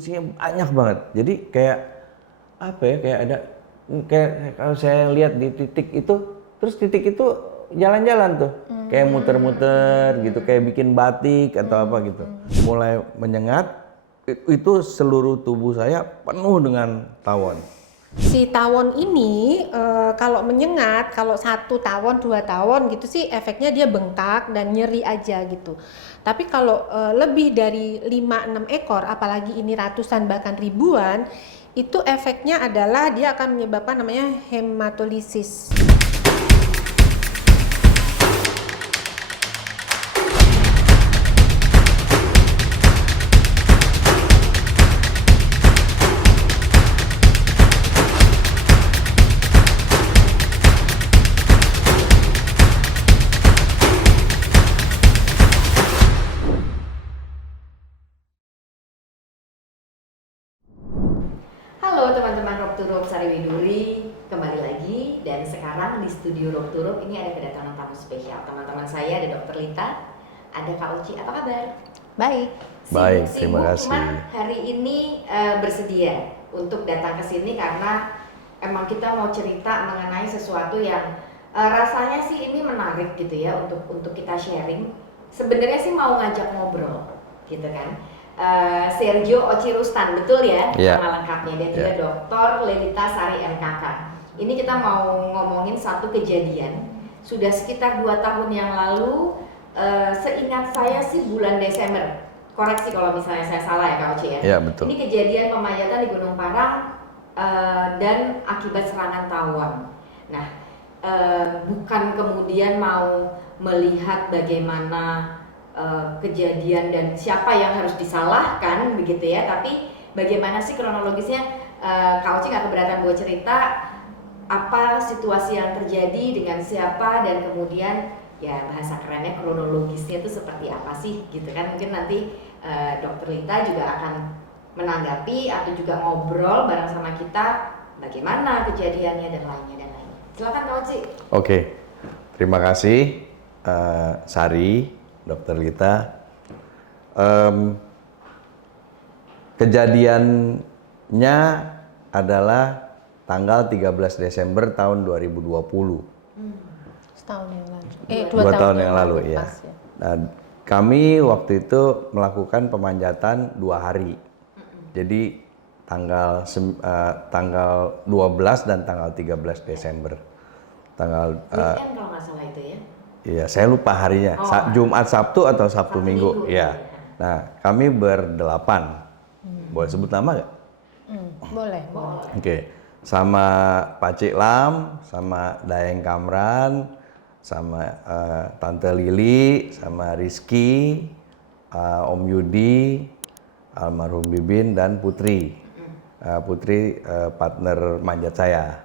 pusingnya banyak banget. Jadi kayak apa ya, kayak ada kayak kalau saya lihat di titik itu, terus titik itu jalan-jalan tuh, kayak muter-muter gitu, kayak bikin batik atau apa gitu. Mulai menyengat, itu seluruh tubuh saya penuh dengan tawon. Si tawon ini kalau menyengat, kalau 1 tawon, 2 tawon gitu sih efeknya dia bengkak dan nyeri aja gitu. Tapi kalau lebih dari 5-6 ekor, apalagi ini ratusan bahkan ribuan, itu efeknya adalah dia akan menyebabkan namanya hematolisis. Halo teman-teman Rock to Rock Sariwiduri, kembali lagi dan sekarang di studio Rock to Rock ini ada kedatangan tamu spesial. Teman-teman saya ada Dr. Lita, ada Kak Oci, apa kabar? Baik. Baik, terima kasih. Cuman hari ini bersedia untuk datang ke sini karena emang kita mau cerita mengenai sesuatu yang rasanya sih ini menarik gitu ya untuk kita sharing. Sebenarnya sih mau ngajak ngobrol gitu kan. Sergio Oci Rustan, betul ya? Yeah. Nama lengkapnya dan juga Dr. Lelita Sari MKK. Ini kita mau ngomongin satu kejadian sudah sekitar 2 tahun yang lalu. Seingat saya sih bulan Desember. Koreksi kalau misalnya saya salah ya Kak Oci ya. Iya, betul. Ini kejadian pemayatan di Gunung Parang dan akibat serangan tawon. Nah, bukan kemudian mau melihat bagaimana kejadian dan siapa yang harus disalahkan begitu ya, tapi bagaimana sih kronologisnya. Kak Oci nggak keberatan buat cerita apa situasi yang terjadi dengan siapa dan kemudian ya bahasa kerennya kronologisnya itu seperti apa sih gitu kan. Mungkin nanti Dr. Lita juga akan menanggapi atau juga ngobrol bareng sama kita bagaimana kejadiannya dan lainnya. Silakan Kak Oci. Oke, terima kasih Sari, Dr. Lita. Kejadiannya adalah tanggal 13 Desember tahun 2020. Setahun yang lalu. 2 tahun yang lalu ya. Pas, ya. Nah, kami waktu itu melakukan pemanjatan 2 hari. Jadi tanggal 12 dan tanggal 13 Desember. Tanggal Weekend kalau nggak salah itu ya. iya, saya lupa harinya. Jumat, Sabtu atau Sabtu Minggu. Iya. Nah, kami berdelapan. Boleh sebut nama nggak? Boleh. Oke. Sama Pak Cik Lam, sama Dayeng Kamran, sama Tante Lili, sama Rizky, Om Yudi, almarhum Bibin, dan Putri. Putri partner manjat saya.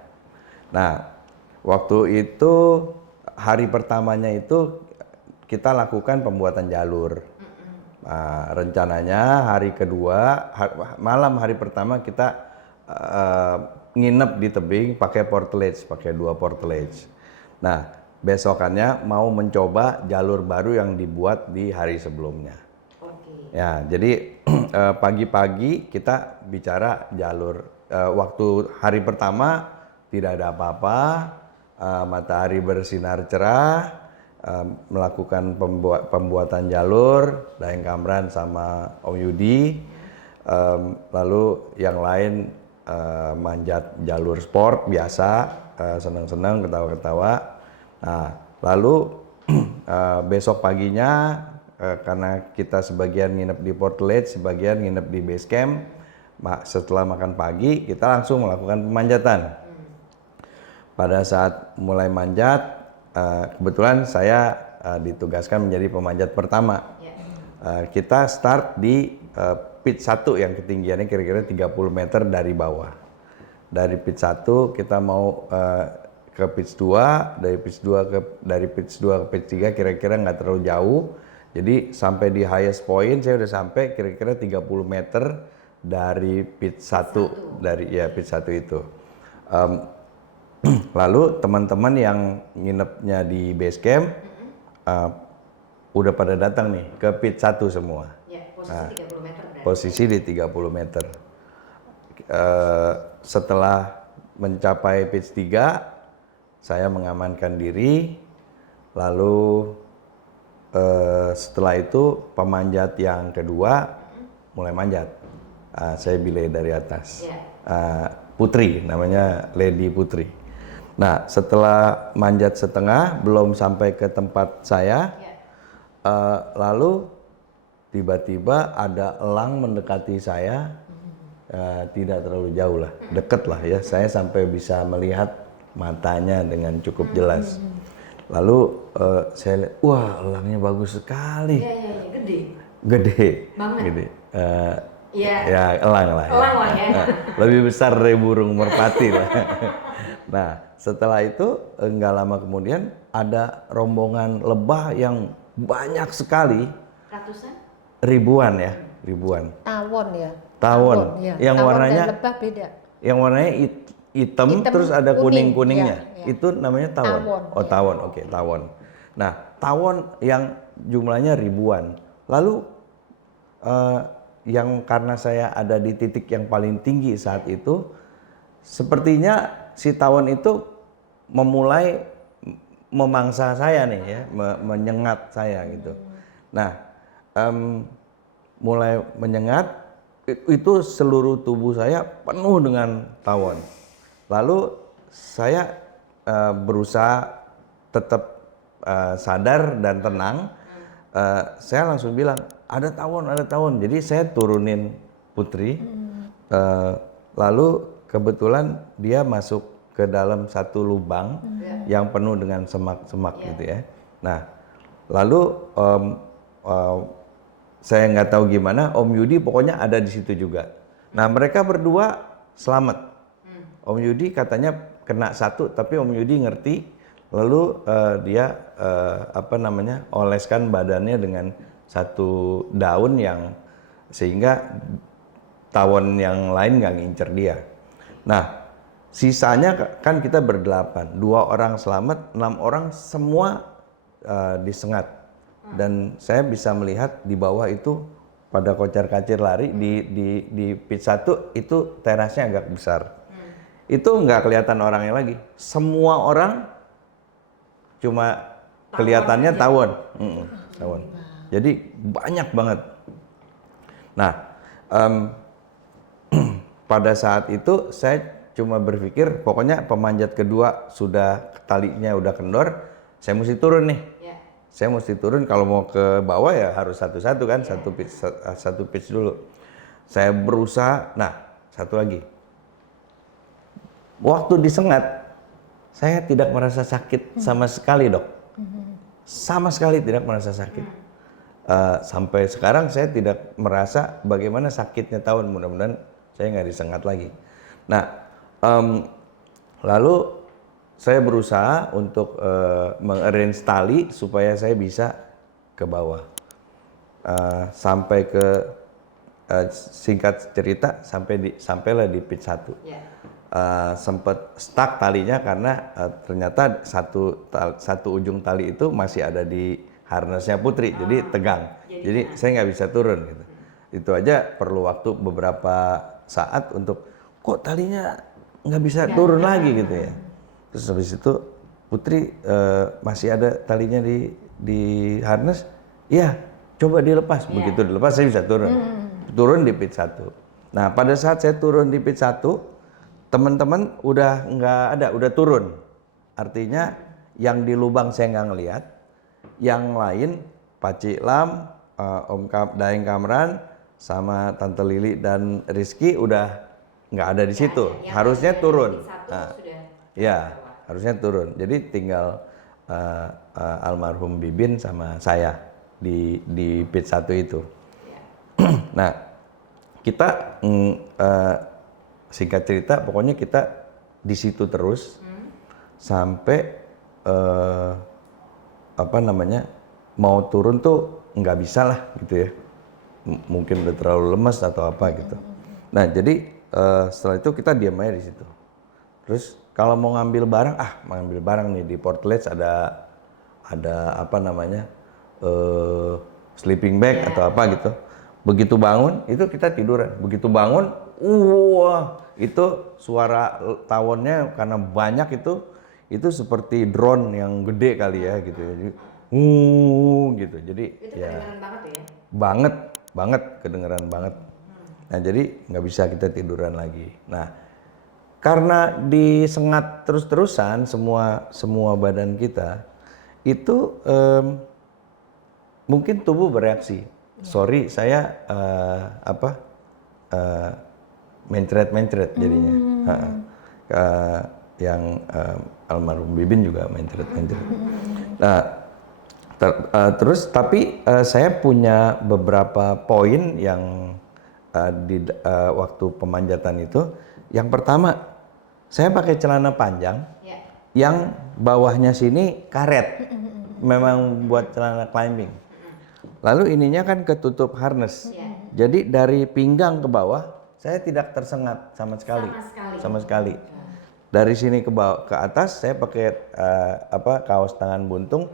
Nah, waktu itu hari pertamanya itu kita lakukan pembuatan jalur. Rencananya hari kedua, malam hari pertama kita nginep di tebing pakai portage, pakai 2 portage. Nah, besokannya mau mencoba jalur baru yang dibuat di hari sebelumnya. Ya, jadi pagi-pagi kita bicara jalur. Waktu hari pertama tidak ada apa-apa, matahari bersinar cerah, melakukan pembuatan jalur, Dayeng Kamran sama Om Yudi, lalu yang lain manjat jalur sport biasa, senang-senang, ketawa-ketawa. Nah, lalu besok paginya karena kita sebagian nginep di portage, sebagian nginep di base camp, setelah makan pagi kita langsung melakukan pemanjatan. Pada saat mulai manjat, kebetulan saya ditugaskan menjadi pemanjat pertama. Kita start di pit 1 yang ketinggiannya kira-kira 30 meter dari bawah. Dari pit 1 kita mau ke pit 2, dari pit 2 ke pit 3 kira-kira nggak terlalu jauh. Jadi sampai di highest point saya udah sampai kira-kira 30 meter dari pit 1 dari pit 1 itu. Lalu teman-teman yang nginepnya di base camp udah pada datang nih ke pit 1 semua. Ya, posisi 30 meter berarti. posisi di 30 meter. Setelah mencapai pitch 3, saya mengamankan diri, lalu setelah itu pemanjat yang kedua mulai manjat. Saya belay dari atas. Putri, namanya Lady Putri. Nah, setelah manjat setengah, belum sampai ke tempat saya, lalu tiba-tiba ada elang mendekati saya, tidak terlalu jauh lah, deket lah ya. Saya sampai bisa melihat matanya dengan cukup jelas. Lalu saya lihat, wah elangnya bagus sekali. Gede. Banget. Gede. Ya, elang lah. elang lah ya. Lebih besar dari burung merpati lah. Nah, setelah itu enggak lama kemudian ada rombongan lebah yang banyak sekali. Ratusan? Ribuan ya, ribuan. Tawon ya. Tawon. Ya. Yang Tawon warnanya dan lebah beda. Yang warnanya hitam terus ada kuning. kuning-kuningnya. Ya. Itu namanya tawon. Oh, ya. tawon. Oke, tawon. Nah, tawon yang jumlahnya ribuan. Lalu yang karena saya ada di titik yang paling tinggi saat itu, sepertinya si tawon itu memulai memangsa saya nih ya, menyengat saya gitu. Nah, mulai menyengat, itu seluruh tubuh saya penuh dengan tawon. Lalu saya berusaha tetap sadar dan tenang. Saya langsung bilang, ada tawon. Jadi saya turunin Putri, lalu kebetulan dia masuk ke dalam satu lubang yang penuh dengan semak-semak gitu ya. Nah, lalu saya nggak tahu gimana, Om Yudi pokoknya ada di situ juga. Nah, mereka berdua selamat. Om Yudi katanya kena satu, tapi Om Yudi ngerti. Lalu dia oleskan badannya dengan satu daun yang sehingga tawon yang lain nggak ngincer dia. Nah, sisanya kan kita berdelapan, 2 orang selamat, 6 orang semua disengat. Dan saya bisa melihat di bawah itu pada kocar-kacir lari di pitch 1 itu terasnya agak besar. Itu nggak kelihatan orangnya lagi. Semua orang cuma kelihatannya tawon. Tawon. Jadi banyak banget. Nah, pada saat itu saya cuma berpikir pokoknya pemanjat kedua sudah talinya udah kendor, saya mesti turun nih. Saya mesti turun, kalau mau ke bawah ya harus satu-satu kan, satu pitch dulu. Saya berusaha, nah satu lagi. Waktu disengat, saya tidak merasa sakit sama sekali, Dok. Sama sekali tidak merasa sakit. Sampai sekarang saya tidak merasa bagaimana sakitnya tawon, mudah-mudahan saya nggak disengat lagi. Nah, lalu saya berusaha untuk mengarrange tali supaya saya bisa ke bawah. Sampai ke singkat cerita sampailah di pitch 1. Sempat stuck talinya karena ternyata satu ujung tali itu masih ada di harnessnya Putri, jadi tegang. Jadi saya nggak bisa turun gitu. Itu aja perlu waktu beberapa saat untuk kok talinya nggak bisa turun lagi gitu ya. Terus habis itu Putri masih ada talinya di harness, iya coba dilepas. Begitu dilepas saya bisa turun. Turun di pitch 1. Nah, pada saat saya turun di pitch 1, teman-teman udah nggak ada, udah turun. Artinya yang di lubang saya nggak ngelihat, yang lain Pak Ciklam, Om Daeng Kamran, sama Tante Lili dan Rizky udah nggak ada di situ. Harusnya turun. Ya, harusnya turun. Jadi tinggal almarhum Bibin sama saya di pitch 1 itu. Nah, kita singkat cerita, pokoknya kita di situ terus sampai mau turun tuh nggak bisa lah gitu ya. Mungkin udah terlalu lemas atau apa gitu. Nah, jadi setelah itu kita diam aja di situ. Terus kalau mau ngambil barang nih di Portledge ada sleeping bag atau apa gitu. Begitu bangun itu kita tiduran. Begitu bangun, wah itu suara tawonnya karena banyak itu seperti drone yang gede kali ya gitu. Jadi, gitu. Jadi Itu ya kedengeran banget ya. banget kedengeran banget. Nah jadi nggak bisa kita tiduran lagi. Nah karena disengat terus-terusan semua badan kita itu mungkin tubuh bereaksi. Sorry saya mencret jadinya. Yang almarhum Bibin juga mencret. Nah terus tapi saya punya beberapa poin yang di waktu pemanjatan itu. Yang pertama, saya pakai celana panjang yang bawahnya sini karet, memang buat celana climbing. Lalu ininya kan ketutup harness, jadi dari pinggang ke bawah saya tidak tersengat sama sekali. Dari sini ke bawah ke atas saya pakai kaos tangan buntung,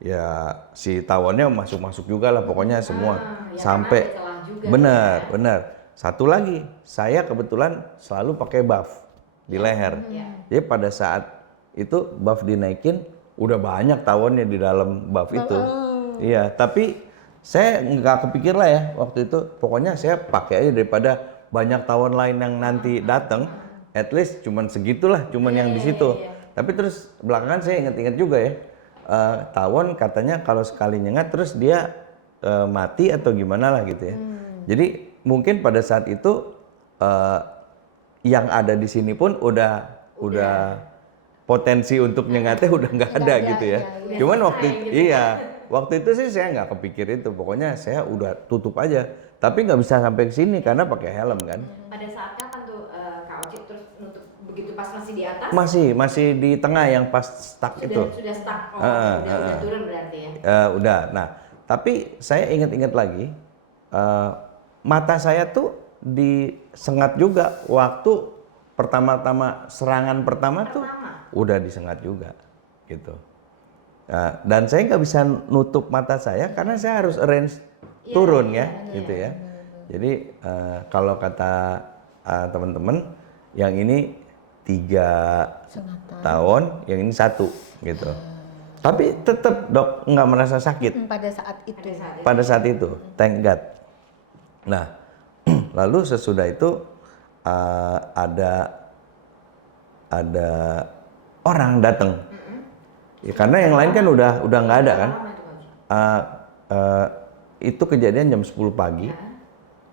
ya si tawonnya masuk juga lah pokoknya semua sampai benar. Satu lagi, saya kebetulan selalu pakai buff di leher. Jadi pada saat itu buff dinaikin, udah banyak tawonnya di dalam buff itu. Iya, tapi saya nggak kepikir lah ya waktu itu. Pokoknya saya pakai aja daripada banyak tawon lain yang nanti datang. At least cuman segitulah, cuman yang di situ. Tapi terus belakangan saya ingat-ingat juga ya, tawon katanya kalau sekali nyengat terus dia mati atau gimana lah gitu ya. Jadi mungkin pada saat itu yang ada di sini pun udah potensi untuk nyengatnya udah nggak ada gitu ya. Cuman waktu itu sih saya nggak kepikir itu. Pokoknya saya udah tutup aja. Tapi nggak bisa sampai ke sini karena pakai helm kan. Pada saat kapan tuh Kak Oci terus nutup begitu pas masih di atas? Masih di tengah yang pas stuck itu. Sudah stuck. Udah turun berarti ya. Udah. Nah, tapi saya ingat-ingat lagi. Mata saya tuh disengat juga waktu pertama-tama serangan pertama tuh udah disengat juga gitu. Nah, dan saya nggak bisa nutup mata saya karena saya harus arrange turun gitu ya. Jadi kalau kata teman-teman yang ini 3 tahun, yang ini 1 gitu. Tapi tetap dok nggak merasa sakit pada saat itu, thank God. Nah, lalu sesudah itu ada orang datang, ya, karena yang lain kan udah nggak ada kan. Itu kejadian jam 10 pagi.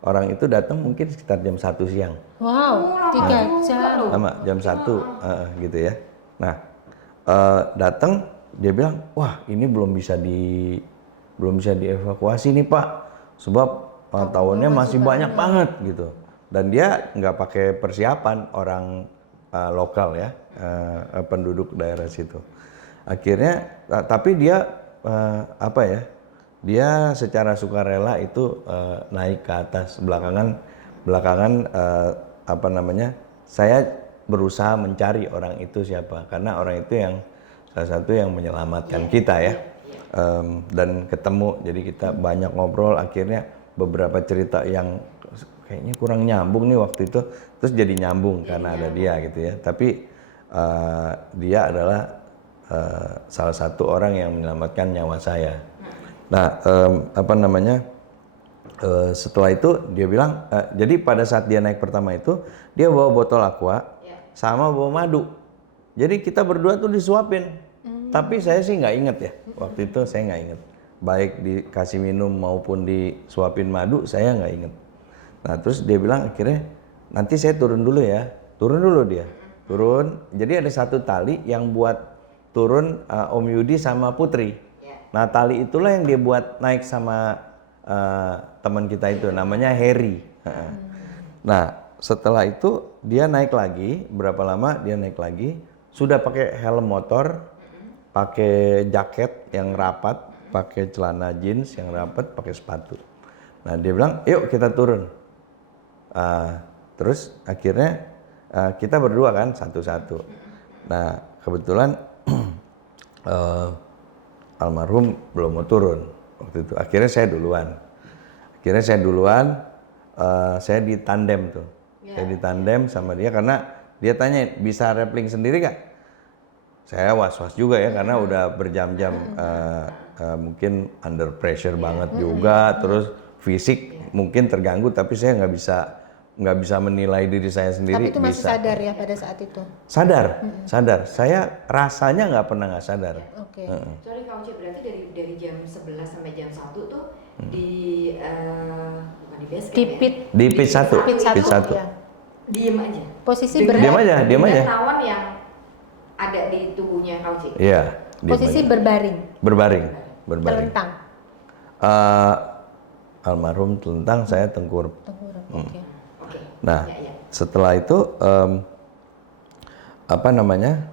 Orang itu datang mungkin sekitar jam 1 siang. Wow, 3 jam. Sama jam 1 gitu ya. Nah, datang dia bilang, wah ini belum bisa dievakuasi nih Pak, sebab tawonnya masih banyak banget gitu. Dan dia nggak pakai persiapan, orang lokal ya, penduduk daerah situ. Akhirnya, tapi dia dia secara sukarela itu naik ke atas. Belakangan saya berusaha mencari orang itu siapa, karena orang itu yang salah satu yang menyelamatkan kita ya. Dan ketemu, jadi kita banyak ngobrol, akhirnya beberapa cerita yang kayaknya kurang nyambung nih waktu itu, terus jadi nyambung karena ada dia gitu ya. Tapi dia adalah salah satu orang yang menyelamatkan nyawa saya. Nah, setelah itu dia bilang, jadi pada saat dia naik pertama itu dia bawa botol aqua sama bawa madu. Jadi kita berdua tuh disuapin. Tapi saya sih nggak inget ya, waktu itu saya nggak inget. Baik dikasih minum maupun disuapin madu, saya nggak inget. Nah terus dia bilang akhirnya, nanti saya turun dulu ya. Turun dulu dia, turun. Jadi ada satu tali yang buat turun Om Yudi sama Putri. Nah tali itulah yang dia buat naik sama teman kita itu, namanya Harry. Nah setelah itu dia naik lagi, berapa lama dia naik lagi, sudah pakai helm motor, pakai jaket yang rapat, pakai celana jeans yang rapat, pakai sepatu. Nah dia bilang, yuk kita turun. Terus akhirnya kita berdua kan satu-satu. Nah kebetulan almarhum belum mau turun waktu itu. Akhirnya saya duluan. Akhirnya saya duluan, saya di tandem tuh. Saya di tandem sama dia karena dia tanya bisa rappelling sendiri gak? Saya was-was juga ya karena udah berjam-jam mungkin under pressure banget juga, terus fisik mungkin terganggu, tapi saya nggak bisa menilai diri saya sendiri. Tapi itu masih bisa. sadar ya pada saat itu? Sadar. Saya rasanya nggak pernah nggak sadar. Oke. Sorry Kak Uci, berarti dari jam 11 sampai jam 1 tuh di bukan di base camp Di ya? pit Di pit 1. Pit satu, Pit 1. ya. Diem aja. Posisi Dengan- Diam aja, diam dengan aja. tawon yang ada di tubuhnya Kak Uci. Iya. diam posisi aja. berbaring, berbaring. telentang, Almarhum telentang, saya tengkurap. tengkurap. Oke. Oke. Nah, Ya, ya. setelah itu apa namanya?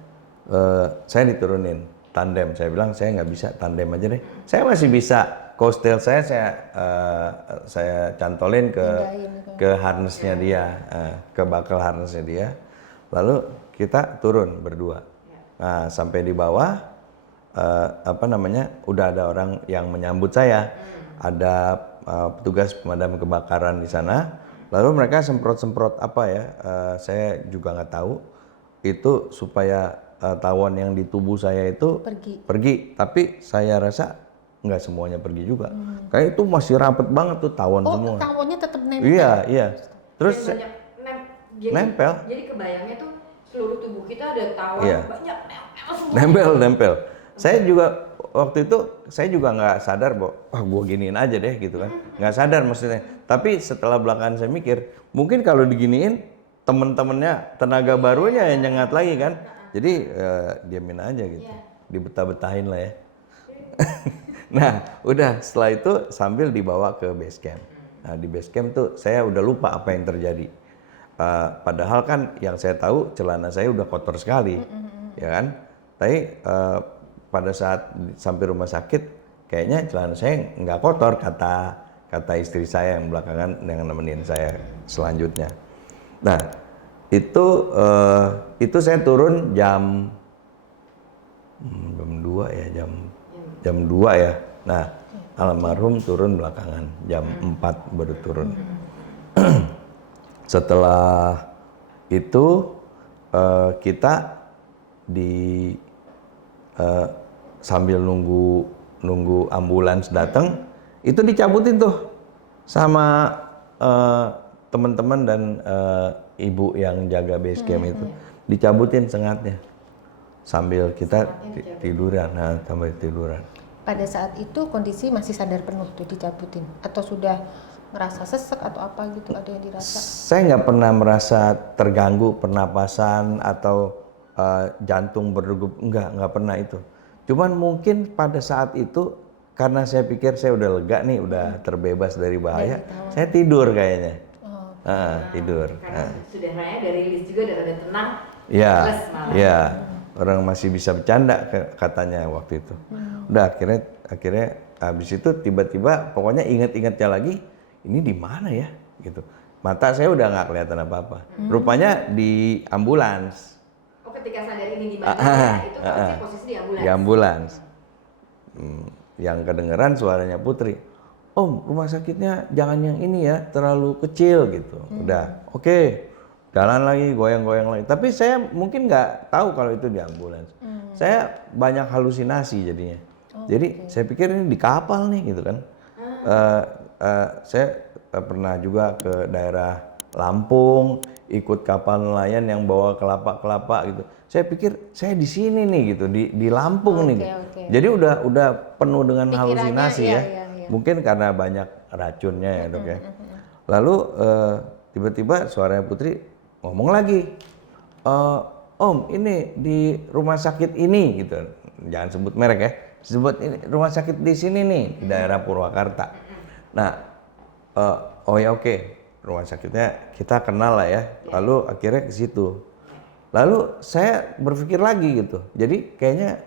Saya diturunin tandem. Saya bilang saya nggak bisa tandem aja deh. Saya masih bisa coattail saya cantolin ke harnessnya dia, ke buckle harnessnya dia. Lalu kita turun berdua. Nah, sampai di bawah apa namanya? Udah ada orang yang menyambut saya. Ada petugas pemadam kebakaran di sana. Lalu mereka semprot-semprot apa ya? Saya juga nggak tahu. Itu supaya tawon yang di tubuh saya itu pergi. Tapi saya rasa nggak semuanya pergi juga. Kayak itu masih rapet banget tuh tawon semua. Oh, tawonnya tetap nempel. Iya. Terus Dan banyak jadi, nempel. Jadi kebayangnya tuh seluruh tubuh kita ada tawon Iya. banyak nempel semua. nempel. Saya juga waktu itu saya juga nggak sadar bahwa wah gue giniin aja deh gitu kan. Nggak sadar maksudnya. Tapi setelah belakangan saya mikir, mungkin kalau diginiin temen-temennya tenaga barunya yang nyengat lagi kan. Jadi diamin aja gitu. Dibetah-betahin lah ya. Nah, udah setelah itu sambil dibawa ke base camp. Nah, di base camp tuh saya udah lupa apa yang terjadi. Padahal kan yang saya tahu celana saya udah kotor sekali, ya kan? Tapi pada saat sampai rumah sakit, kayaknya celana saya nggak kotor kata istri saya yang belakangan yang nemenin saya selanjutnya. Nah, itu saya turun jam 2 ya, jam 2 ya. Nah, almarhum turun belakangan jam 4 baru turun. Setelah itu kita sambil nunggu ambulans datang, itu dicabutin tuh sama teman-teman dan ibu yang jaga base camp itu, dicabutin sengatnya sambil kita tiduran. Nah, sambil tiduran. Pada saat itu kondisi masih sadar penuh tuh dicabutin, atau sudah ngerasa sesek atau apa gitu, ada yang dirasa? Saya nggak pernah merasa terganggu pernapasan atau jantung berdegup, nggak pernah itu. Cuman mungkin pada saat itu karena saya pikir saya udah lega nih, udah terbebas dari bahaya, saya tidur kayaknya. Tidur. Karena sudah raya dari rilis juga udah rada tenang. Iya, Plus malah. iya. Orang masih bisa bercanda katanya waktu itu. Udah akhirnya habis itu tiba-tiba pokoknya inget-ingetnya lagi, ini di mana ya gitu. Mata saya udah nggak kelihatan apa-apa. Rupanya di ambulans. Oh, ketika sadar ini di mana ya, itu pasti posisi di ambulans. Di ambulans. Yang kedengeran suaranya Putri. Om, rumah sakitnya jangan yang ini ya, terlalu kecil gitu. Udah, oke. Jalan lagi, goyang-goyang lagi. Tapi saya mungkin nggak tahu kalau itu di ambulans. Saya banyak halusinasi jadinya. Jadi saya pikir ini di kapal nih gitu kan. Saya pernah juga ke daerah Lampung, ikut kapal nelayan yang bawa kelapa-kelapa gitu. Saya pikir saya di sini nih gitu, di Lampung nih. Oke. Jadi udah penuh dengan Pikirannya, halusinasi ya. iya. Mungkin karena banyak racunnya ya, Dok ya. Lalu tiba-tiba suaranya Putri ngomong lagi, Om ini di rumah sakit ini gitu, jangan sebut merek ya, sebut ini rumah sakit di sini nih di daerah Purwakarta. Nah, oh ya oke, rumah sakitnya kita kenal lah ya. Lalu akhirnya ke situ. Lalu saya berpikir lagi gitu, jadi kayaknya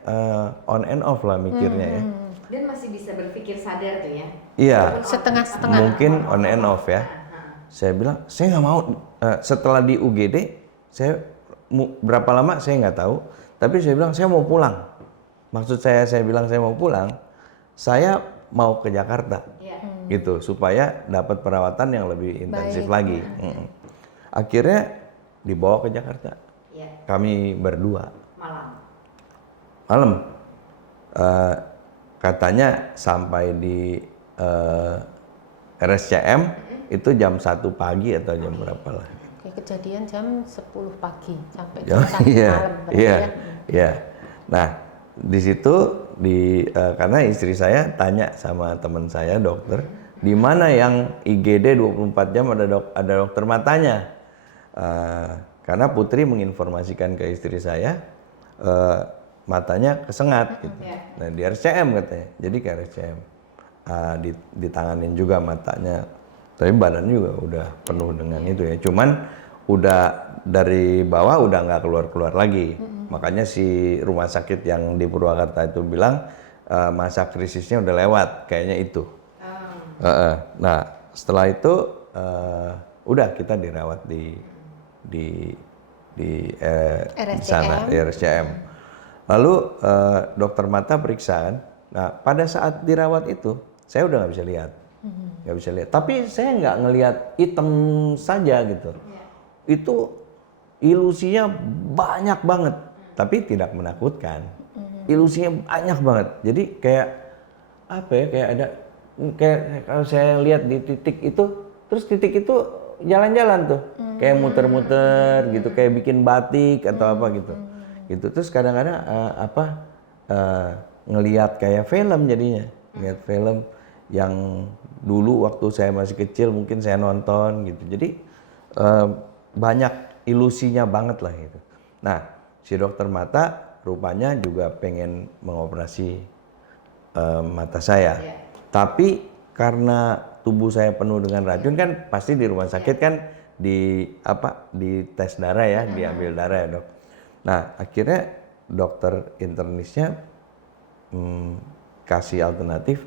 on and off lah mikirnya ya. Dan masih bisa berpikir sadar tuh ya. Iya. Setengah-setengah. Mungkin on and off ya. Saya bilang saya nggak mau. Setelah di UGD, saya berapa lama saya nggak tahu. Tapi saya bilang saya mau pulang. Maksud saya bilang saya mau pulang. Saya mau ke Jakarta. gitu supaya dapat perawatan yang lebih intensif Baik. lagi. Akhirnya dibawa ke Jakarta. Ya, Kami berdua malam. malam. Katanya sampai di RSCM itu jam 1 pagi atau jam berapa lah. Oke, kejadian jam 10 pagi sampai Ya, jam 1 iya, malam berarti iya, ya. iya. Nah, di situ karena istri saya tanya sama teman saya dokter, di mana yang IGD 24 jam ada dokter matanya. Karena Putri menginformasikan ke istri saya matanya kesengat gitu. Nah, di RCM katanya. Jadi ke RCM. Ditanganin juga matanya. Tapi badannya juga udah penuh dengan itu ya. Cuman udah dari bawah udah nggak keluar-keluar lagi. Makanya si rumah sakit yang di Purwakarta itu bilang masa krisisnya udah lewat, kayaknya itu. Nah, setelah itu udah kita dirawat di sana, di RSCM. Lalu dokter mata periksa kan. Nah, pada saat dirawat itu saya udah nggak bisa lihat. Nggak bisa lihat. Tapi saya nggak ngelihat hitam saja gitu. Itu ilusinya banyak banget, tapi tidak menakutkan. Ilusinya banyak banget. Jadi kayak apa ya? Kayak ada kayak kalau saya lihat di titik itu, terus titik itu jalan-jalan tuh, kayak muter-muter gitu, kayak bikin batik atau apa gitu. Gitu. Terus kadang-kadang ngelihat kayak film jadinya, ngelihat film yang dulu waktu saya masih kecil mungkin saya nonton gitu. Jadi banyak ilusinya banget lah gitu. Nah, si dokter mata rupanya juga pengen mengoperasi mata saya. Tapi karena tubuh saya penuh dengan racun kan pasti di rumah sakit kan di tes darah ya, diambil darah ya, Dok. Nah, akhirnya dokter internisnya kasih alternatif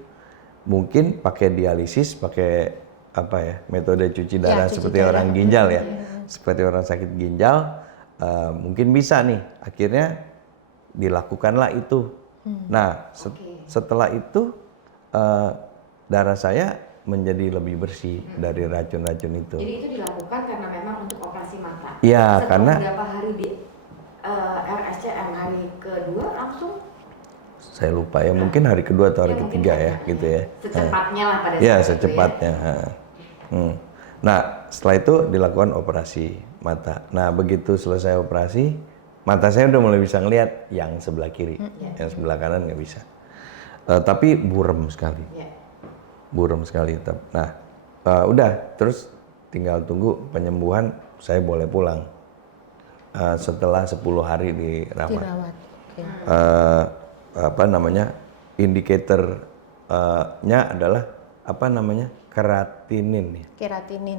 mungkin pakai dialisis, pakai metode cuci darah seperti orang ginjal ya. Seperti orang sakit ginjal, mungkin bisa nih. Akhirnya dilakukanlah itu. Nah, setelah itu darah saya menjadi lebih bersih dari racun-racun itu. Jadi itu dilakukan karena memang untuk operasi mata. Iya, karena berapa hari di RSCM, hari kedua langsung? Saya lupa ya, mungkin hari kedua atau hari ketiga ya, gitu ya. Secepatnya lah pada saat ya, itu secepatnya. Nah, setelah itu dilakukan operasi mata. Nah, begitu selesai operasi, mata saya udah mulai bisa ngelihat yang sebelah kiri, yang sebelah kanan nggak bisa. Tapi buram sekali, buram sekali. Nah, udah, terus tinggal tunggu penyembuhan, saya boleh pulang setelah 10 hari dirawat. Indikatornya adalah keratinin.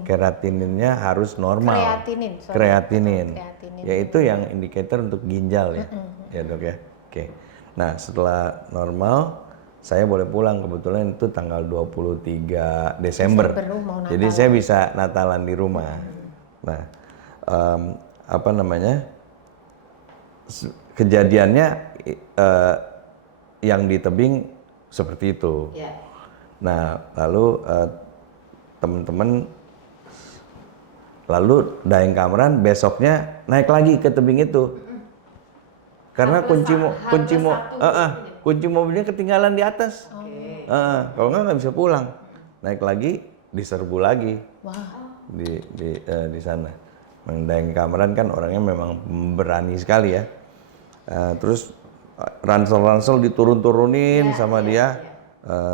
Keratininnya harus normal. Kreatinin. Yaitu yang indikator untuk ginjal ya. Ya, Dok ya. Oke. Nah, setelah normal saya boleh pulang, kebetulan itu tanggal 23 Desember. Jadi saya bisa Natalan di rumah. Nah, kejadiannya yang di tebing seperti itu. Nah, lalu teman-teman Daeng Kamran besoknya naik lagi ke tebing itu. Karena kunci mobilnya ketinggalan di atas. Kalau nggak bisa pulang. Naik lagi, diserbu lagi. Di sana. Daeng Kamran kan orangnya memang berani sekali ya. Terus ransel diturun-turunin sama dia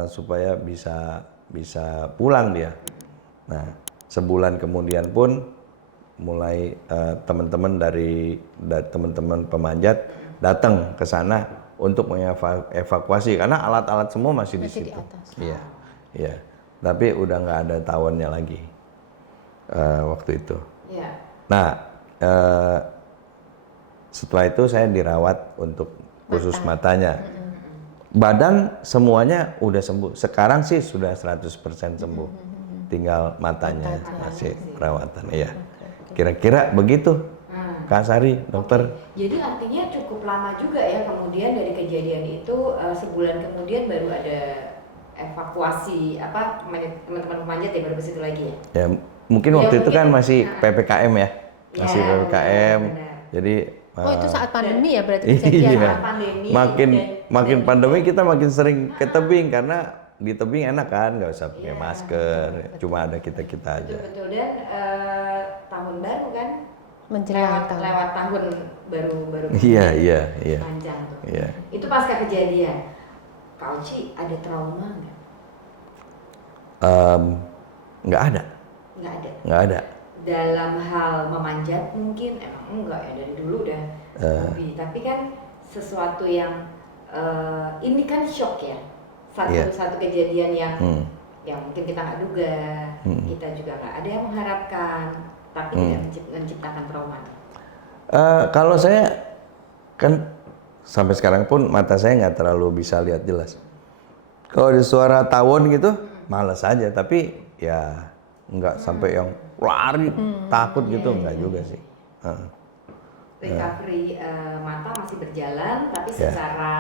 supaya bisa pulang dia. Nah, sebulan kemudian pun mulai teman-teman dari teman-teman pemanjat datang ke sana untuk mengevakuasi karena alat-alat semua masih di situ. Iya, iya. Tapi udah nggak ada tawonnya lagi waktu itu. Nah, setelah itu saya dirawat untuk khusus matanya. Badan semuanya udah sembuh. Sekarang sih sudah 100% sembuh. Tinggal matanya masih perawatan. Iya. Kira-kira begitu, Kak Sari, dokter. Jadi artinya cukup lama juga ya kemudian dari kejadian itu sebulan kemudian baru ada evakuasi teman-teman pemanjat ya baru ke situ lagi ya? Ya mungkin Ya, waktu itu mungkin, kan masih nah. PPKM ya, masih Ya, PPKM. benar. Jadi Oh itu saat pandemi ya berarti Iya. kejadian. Saat pandemi makin dan pandemi kita makin sering ke tebing karena di tebing enak kan, nggak usah pakai Iya, masker, betul. cuma ada kita aja. betul dan tahun baru kan Menjelang tahun. lewat tahun baru Iya. panjang tuh. Iya. Itu pasca kejadian. Kak Oci ada trauma nggak? Nggak ada, Nggak ada. nggak ada. Dalam hal memanjat mungkin emang enggak ya dari dulu udah hobi. Tapi kan sesuatu yang ini kan shock ya. Satu kejadian yang mungkin kita nggak duga, kita juga nggak ada yang mengharapkan, tapi tidak menciptakan trauma. Kalau saya kan sampai sekarang pun mata saya nggak terlalu bisa lihat jelas. Kalau di suara tawon gitu, males aja. Tapi ya nggak sampai yang lari takut gitu, nggak juga sih. Recovery mata masih berjalan, tapi Ya. secara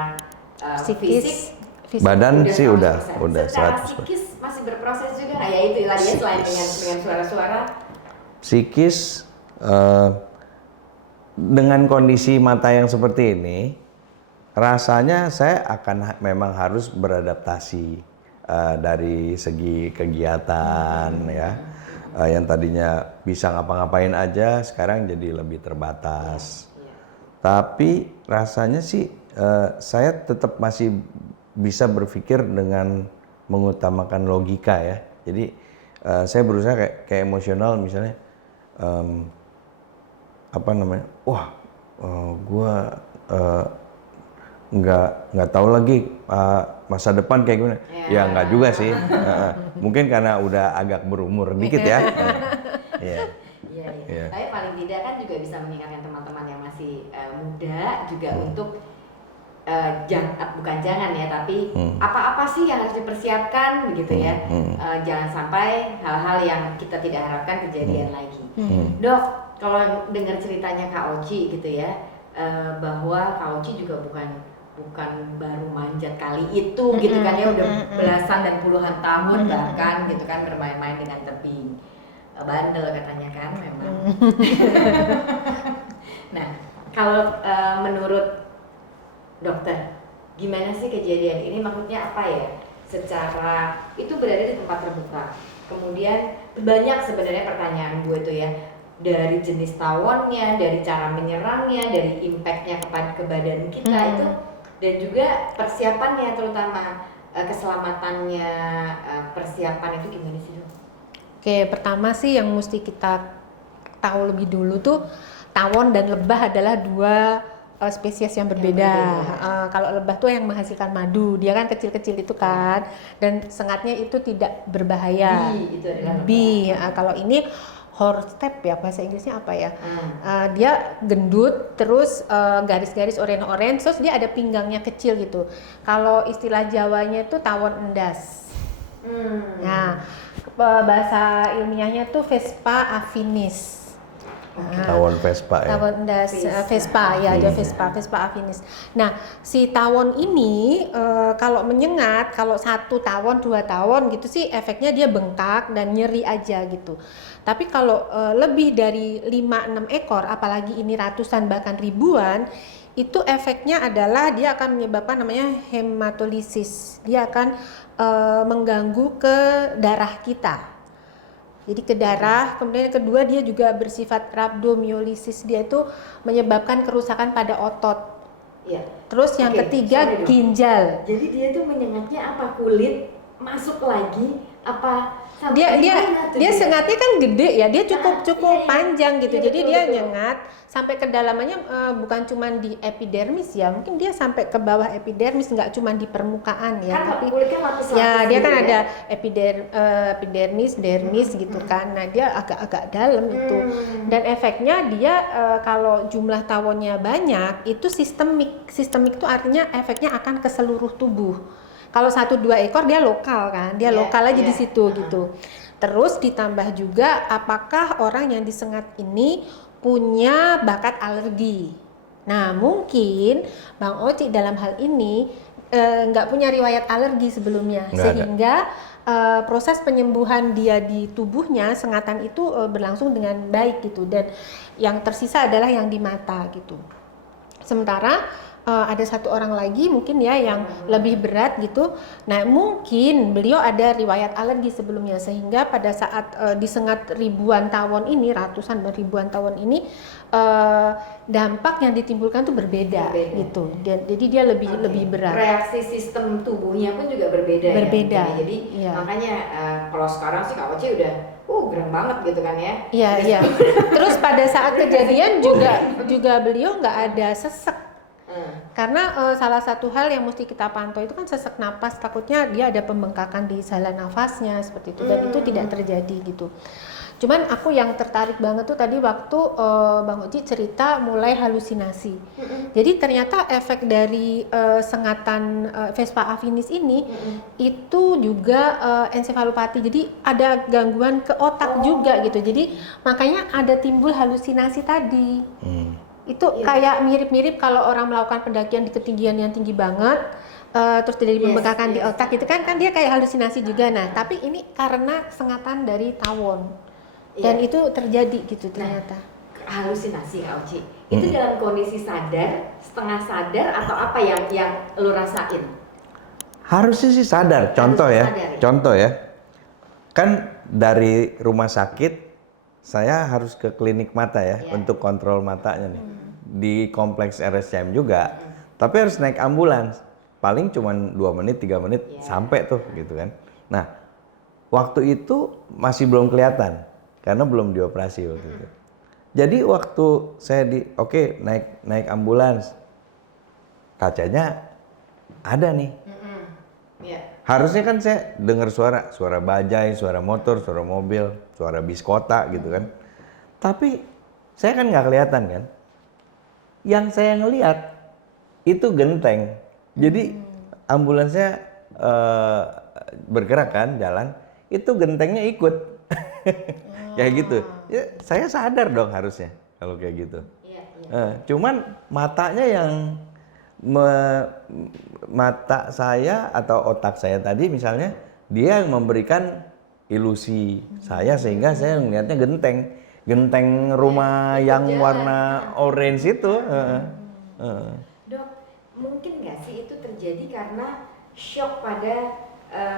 Psikis, fisik Badan sih udah 100%. Secara 100%. psikis masih berproses juga nggak ya itu tadi ya selain dengan suara-suara. Psikis dengan kondisi mata yang seperti ini, rasanya saya akan memang harus beradaptasi dari segi kegiatan ya. Yang tadinya bisa ngapa-ngapain aja, sekarang jadi lebih terbatas. Tapi rasanya sih saya tetap masih bisa berpikir dengan mengutamakan logika ya. Jadi saya berusaha kayak emosional misalnya, gue nggak tahu lagi masa depan kayak gimana. Ya nggak juga sih. Mungkin karena udah agak berumur dikit ya. Iya. Iya. Tapi paling tidak kan juga bisa mengingatkan teman-teman yang masih muda juga untuk bukan jangan ya, tapi apa-apa sih yang harus dipersiapkan begitu ya. Jangan sampai hal-hal yang kita tidak harapkan kejadian lagi. Dok, kalau dengar ceritanya Kak Oci gitu ya, bahwa Kak Oci juga bukan baru manjat kali itu gitu kan ya, udah belasan dan puluhan tahun bahkan gitu kan bermain-main dengan tebing. Bandel katanya kan memang. Nah, kalau menurut dokter, gimana sih kejadian ini? Maksudnya apa ya? Secara itu berada di tempat terbuka. Kemudian banyak sebenarnya pertanyaan gue tuh ya, dari jenis tawonnya, dari cara menyerangnya, dari impactnya ke badan kita itu, dan juga persiapannya, terutama keselamatannya, persiapan itu gimana sih dok? Oke, pertama sih yang mesti kita tahu lebih dulu tuh tawon dan lebah adalah dua spesies yang berbeda. Kalau lebah tuh yang menghasilkan madu, dia kan kecil-kecil itu kan, dan sengatnya itu tidak berbahaya. Itu adalah Bee. Kalau ini horstep ya, bahasa Inggrisnya apa ya? Dia gendut, terus garis-garis oranye-oranye, terus dia ada pinggangnya kecil gitu. Kalau istilah Jawanya itu tawon endas. Nah, bahasa ilmiahnya tuh Vespa affinis. Tawon Vespa ya. Tawon endas Vespa ya, dia Vespa affinis. Nah, si tawon ini kalau menyengat, kalau 1 tawon, 2 tawon gitu sih efeknya dia bengkak dan nyeri aja gitu. Tapi kalau lebih dari 5-6 ekor, apalagi ini ratusan bahkan ribuan, itu efeknya adalah dia akan menyebabkan namanya hematolisis. Dia akan mengganggu ke darah kita. Jadi ke darah, kemudian yang kedua dia juga bersifat rhabdomyolisis, dia itu menyebabkan kerusakan pada otot. Ya. Terus yang ketiga ginjal. Jadi dia itu menyengatnya apa, kulit masuk lagi apa? Dia sengatnya kan gede ya, dia cukup panjang gitu. Jadi dia nyengat sampai kedalamannya bukan cuma di epidermis ya, mungkin dia sampai ke bawah epidermis, nggak cuma di permukaan ya, kan tapi kulitnya lapis-lapis ya dia kan gitu ada epidermis, dermis gitu kan. Nah dia agak-agak dalam itu, dan efeknya dia kalau jumlah tawonnya banyak itu sistemik itu artinya efeknya akan ke seluruh tubuh. Kalau 1-2 ekor dia lokal kan, dia lokal aja di situ gitu. Terus ditambah juga apakah orang yang disengat ini punya bakat alergi. Nah mungkin Bang Oci dalam hal ini nggak punya riwayat alergi sebelumnya, Nggak sehingga proses penyembuhan dia di tubuhnya sengatan itu berlangsung dengan baik gitu, dan yang tersisa adalah yang di mata gitu. Sementara ada satu orang lagi mungkin ya yang lebih berat gitu. Nah mungkin beliau ada riwayat alergi sebelumnya, sehingga pada saat disengat ribuan tawon ini, ratusan ribuan tawon ini, dampak yang ditimbulkan tuh berbeda. Gitu. Jadi dia lebih berat. Reaksi sistem tubuhnya pun juga berbeda. Berbeda. Ya? Jadi makanya kalau sekarang sih Kak Oci udah keren banget gitu kan ya. Iya. Terus pada saat kejadian juga beliau nggak ada sesek. Karena salah satu hal yang mesti kita pantau itu kan sesek napas, takutnya dia ada pembengkakan di saluran nafasnya seperti itu, dan itu tidak terjadi gitu. Cuman aku yang tertarik banget tuh tadi waktu Bang Oci cerita mulai halusinasi. Jadi ternyata efek dari sengatan Vespa afinis ini itu juga ensefalopati. Jadi ada gangguan ke otak juga gitu. Jadi makanya ada timbul halusinasi tadi. Itu kayak mirip-mirip kalau orang melakukan pendakian di ketinggian yang tinggi banget, terus terjadi pembengkakan di otak gitu kan dia kayak halusinasi juga. Nah tapi ini karena sengatan dari tawon, dan itu terjadi gitu ternyata. Halusinasi Kak Oci, itu dalam kondisi sadar, setengah sadar, atau apa yang lo rasain? Harusnya sih sadar. Contoh ya, kan dari rumah sakit saya harus ke klinik mata ya untuk kontrol matanya nih. Di kompleks RSCM juga, tapi harus naik ambulans. Paling cuma 2 menit, 3 menit sampai tuh gitu kan. Nah, waktu itu masih belum kelihatan karena belum dioperasi waktu itu. Jadi waktu saya naik ambulans, kacanya ada nih. Harusnya kan saya dengar suara bajai, suara motor, suara mobil, suara bis kota gitu kan. Tapi saya kan nggak kelihatan kan. Yang saya ngelihat itu genteng. Jadi ambulansnya bergerak kan, jalan, itu gentengnya ikut. Kayak gitu. Ya, saya sadar dong harusnya kalau kayak gitu. Cuman matanya yang mata saya atau otak saya tadi misalnya, dia yang memberikan ilusi saya sehingga saya melihatnya genteng rumah yang warna orange itu. Dok, mungkin nggak sih itu terjadi karena shock pada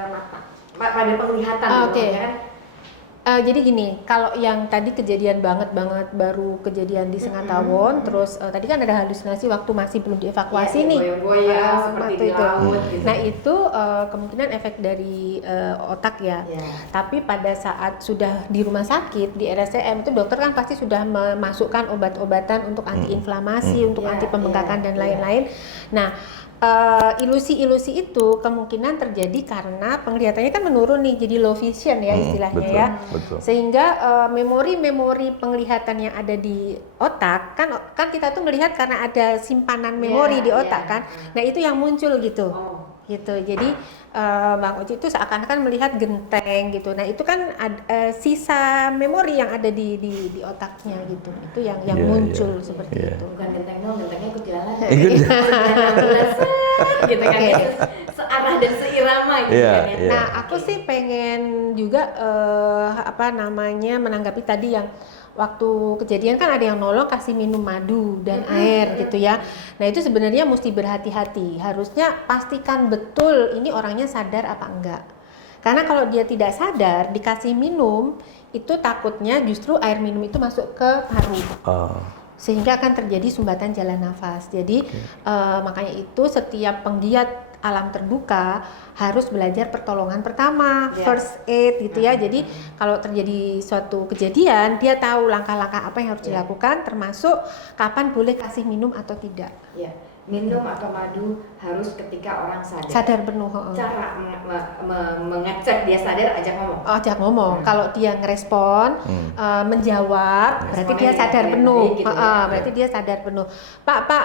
mata, pada penglihatan gitu kan? Jadi gini, kalau yang tadi kejadian banget baru kejadian di Sengatawon, terus tadi kan ada halusinasi waktu masih belum dievakuasi nih, goyang-goyang seperti di laut gitu. Nah itu kemungkinan efek dari otak ya. Tapi pada saat sudah di rumah sakit di RSCM itu dokter kan pasti sudah memasukkan obat-obatan untuk antiinflamasi, untuk anti pembengkakan dan lain-lain. Nah ilusi-ilusi itu kemungkinan terjadi karena penglihatannya kan menurun nih, jadi low vision ya istilahnya. Betul. Sehingga memori-memori penglihatan yang ada di otak kan kita tuh melihat karena ada simpanan memori di otak kan. Nah itu yang muncul gitu. Jadi Bang Oci itu seakan-akan melihat genteng gitu. Nah itu kan sisa memori yang ada di otaknya gitu. Itu yang muncul seperti itu. Bukan genteng dong, gentengnya ikut jalan. Gitu kan, searah dan seirama gitu kan ya. Nah aku sih pengen juga menanggapi tadi yang waktu kejadian kan ada yang nolong kasih minum madu dan air gitu ya. Nah itu sebenarnya mesti berhati-hati. Harusnya pastikan betul ini orangnya sadar apa enggak. Karena kalau dia tidak sadar dikasih minum, itu takutnya justru air minum itu masuk ke paru. Sehingga akan terjadi sumbatan jalan nafas. Jadi makanya itu setiap penggiat alam terbuka harus belajar pertolongan pertama, first aid gitu ya. Jadi kalau terjadi suatu kejadian, dia tahu langkah-langkah apa yang harus dilakukan, termasuk kapan boleh kasih minum atau tidak. Minum atau madu harus ketika orang sadar. Sadar penuh. Cara mengecek dia sadar, ajak ngomong. Ajak ngomong. Kalau dia ngerespon, menjawab, berarti dia sadar penuh. Gitu berarti dia sadar penuh. Pak,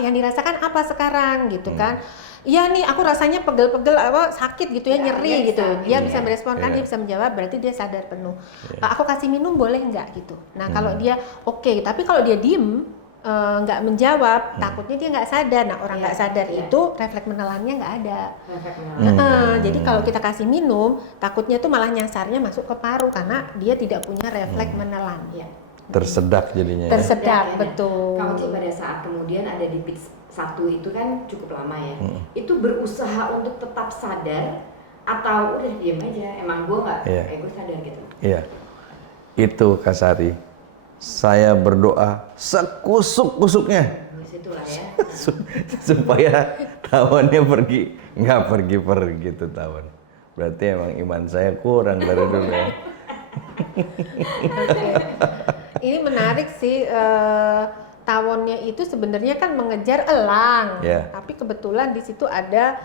yang dirasakan apa sekarang gitu kan? Iya nih, aku rasanya pegel-pegel, sakit gitu ya, nyeri gitu. Dia bisa merespon kan, dia bisa menjawab, berarti dia sadar penuh. Aku kasih minum boleh nggak gitu. Nah kalau dia oke, tapi kalau dia diem, nggak menjawab, takutnya dia nggak sadar. Nah orang nggak sadar Iya. itu refleks menelannya nggak ada. Refleks menelan. Jadi kalau kita kasih minum, takutnya tuh malah nyasarnya masuk ke paru karena dia tidak punya refleks menelan. Iya. Tersedak jadinya. Tersedak, Ya. betul. Kalau Ci pada saat kemudian ada di pitch 1 itu kan cukup lama ya. Itu berusaha untuk tetap sadar atau udah diam aja, emang gue nggak, Iya. gue sadar gitu. Iya. Itu Kak Sari. Saya berdoa sekusuk-kusuknya Di situ lah ya. supaya tawonnya pergi. Nggak pergi-pergi tuh tawon. Berarti emang iman saya kurang dari dulu ya. Oke. Ini menarik sih, tawonnya itu sebenarnya kan mengejar elang, Yeah. tapi kebetulan di situ ada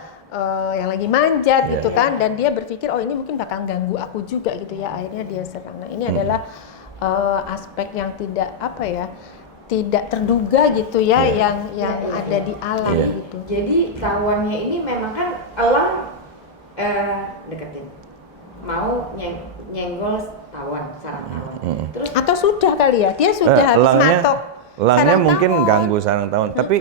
yang lagi manjat Yeah. gitu kan, dan dia berpikir oh ini mungkin bakal ganggu aku juga gitu ya, akhirnya dia serang. Nah ini adalah aspek yang tidak apa ya, tidak terduga gitu ya, yang ada di alam Yeah. gitu. Jadi tawonnya ini memang kan elang deketin, mau nyenggol tawon, sarang tawon. Terus Atau sudah kali ya, dia sudah habis matok. Elangnya sarang mungkin tawon. ganggu sarang tawon. Tapi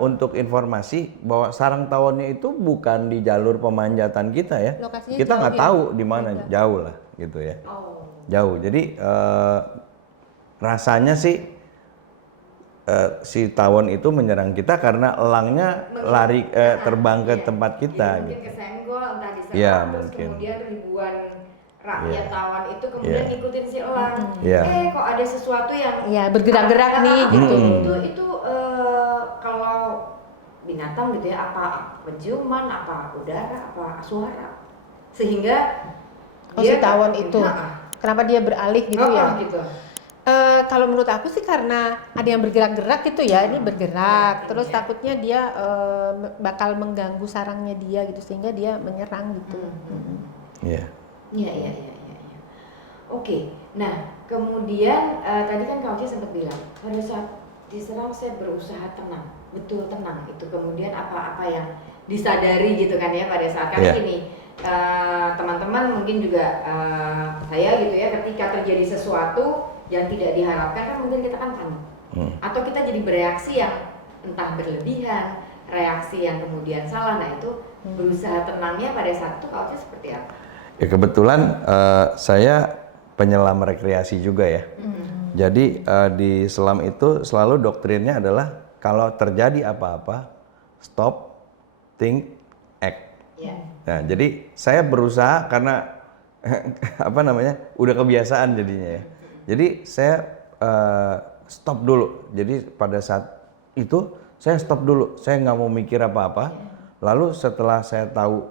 untuk informasi bahwa sarang tawonnya itu bukan di jalur pemanjatan kita ya. Lokasinya Kita jauh nggak ya? tahu di mana, jauh lah gitu ya. oh, Jauh. Jadi rasanya sih si tawon itu menyerang kita karena elangnya lari terbang ke tempat kita jadi mungkin gitu. kesenggol entah diserang, Iya, terus mungkin. kemudian ribuan rakyat Iya. tawon itu kemudian Iya. ngikutin si elang. Iya. Kok ada sesuatu yang Ya bergerak-gerak nih gitu. Itu kalau binatang gitu ya, apa penciuman, apa udara, apa suara, sehingga Oh si tawon itu, Nah, kenapa dia beralih gitu ya? gitu. Kalau menurut aku sih karena ada yang bergerak-gerak gitu ya, ini bergerak, terus takutnya dia bakal mengganggu sarangnya dia gitu, sehingga dia menyerang gitu. Iya. Iya. Oke, nah kemudian tadi kan Kak Oci sempat bilang pada saat diserang saya berusaha tenang, betul tenang. Itu kemudian apa-apa yang disadari gitu kan ya pada saat karena Iya. gini, teman-teman mungkin juga saya gitu ya, ketika terjadi sesuatu yang tidak diharapkan kan mungkin kita kan panik, atau kita jadi bereaksi yang entah berlebihan, reaksi yang kemudian salah. Nah itu berusaha tenangnya pada saat itu Kak Oci seperti apa? Ya kebetulan saya penyelam rekreasi juga ya. Jadi di selam itu selalu doktrinnya adalah kalau terjadi apa-apa, stop, think, act. Ya. Nah, jadi saya berusaha karena apa namanya, udah kebiasaan jadinya ya. Jadi saya stop dulu. Jadi pada saat itu saya stop dulu. Saya nggak mau mikir apa-apa. Lalu setelah saya tahu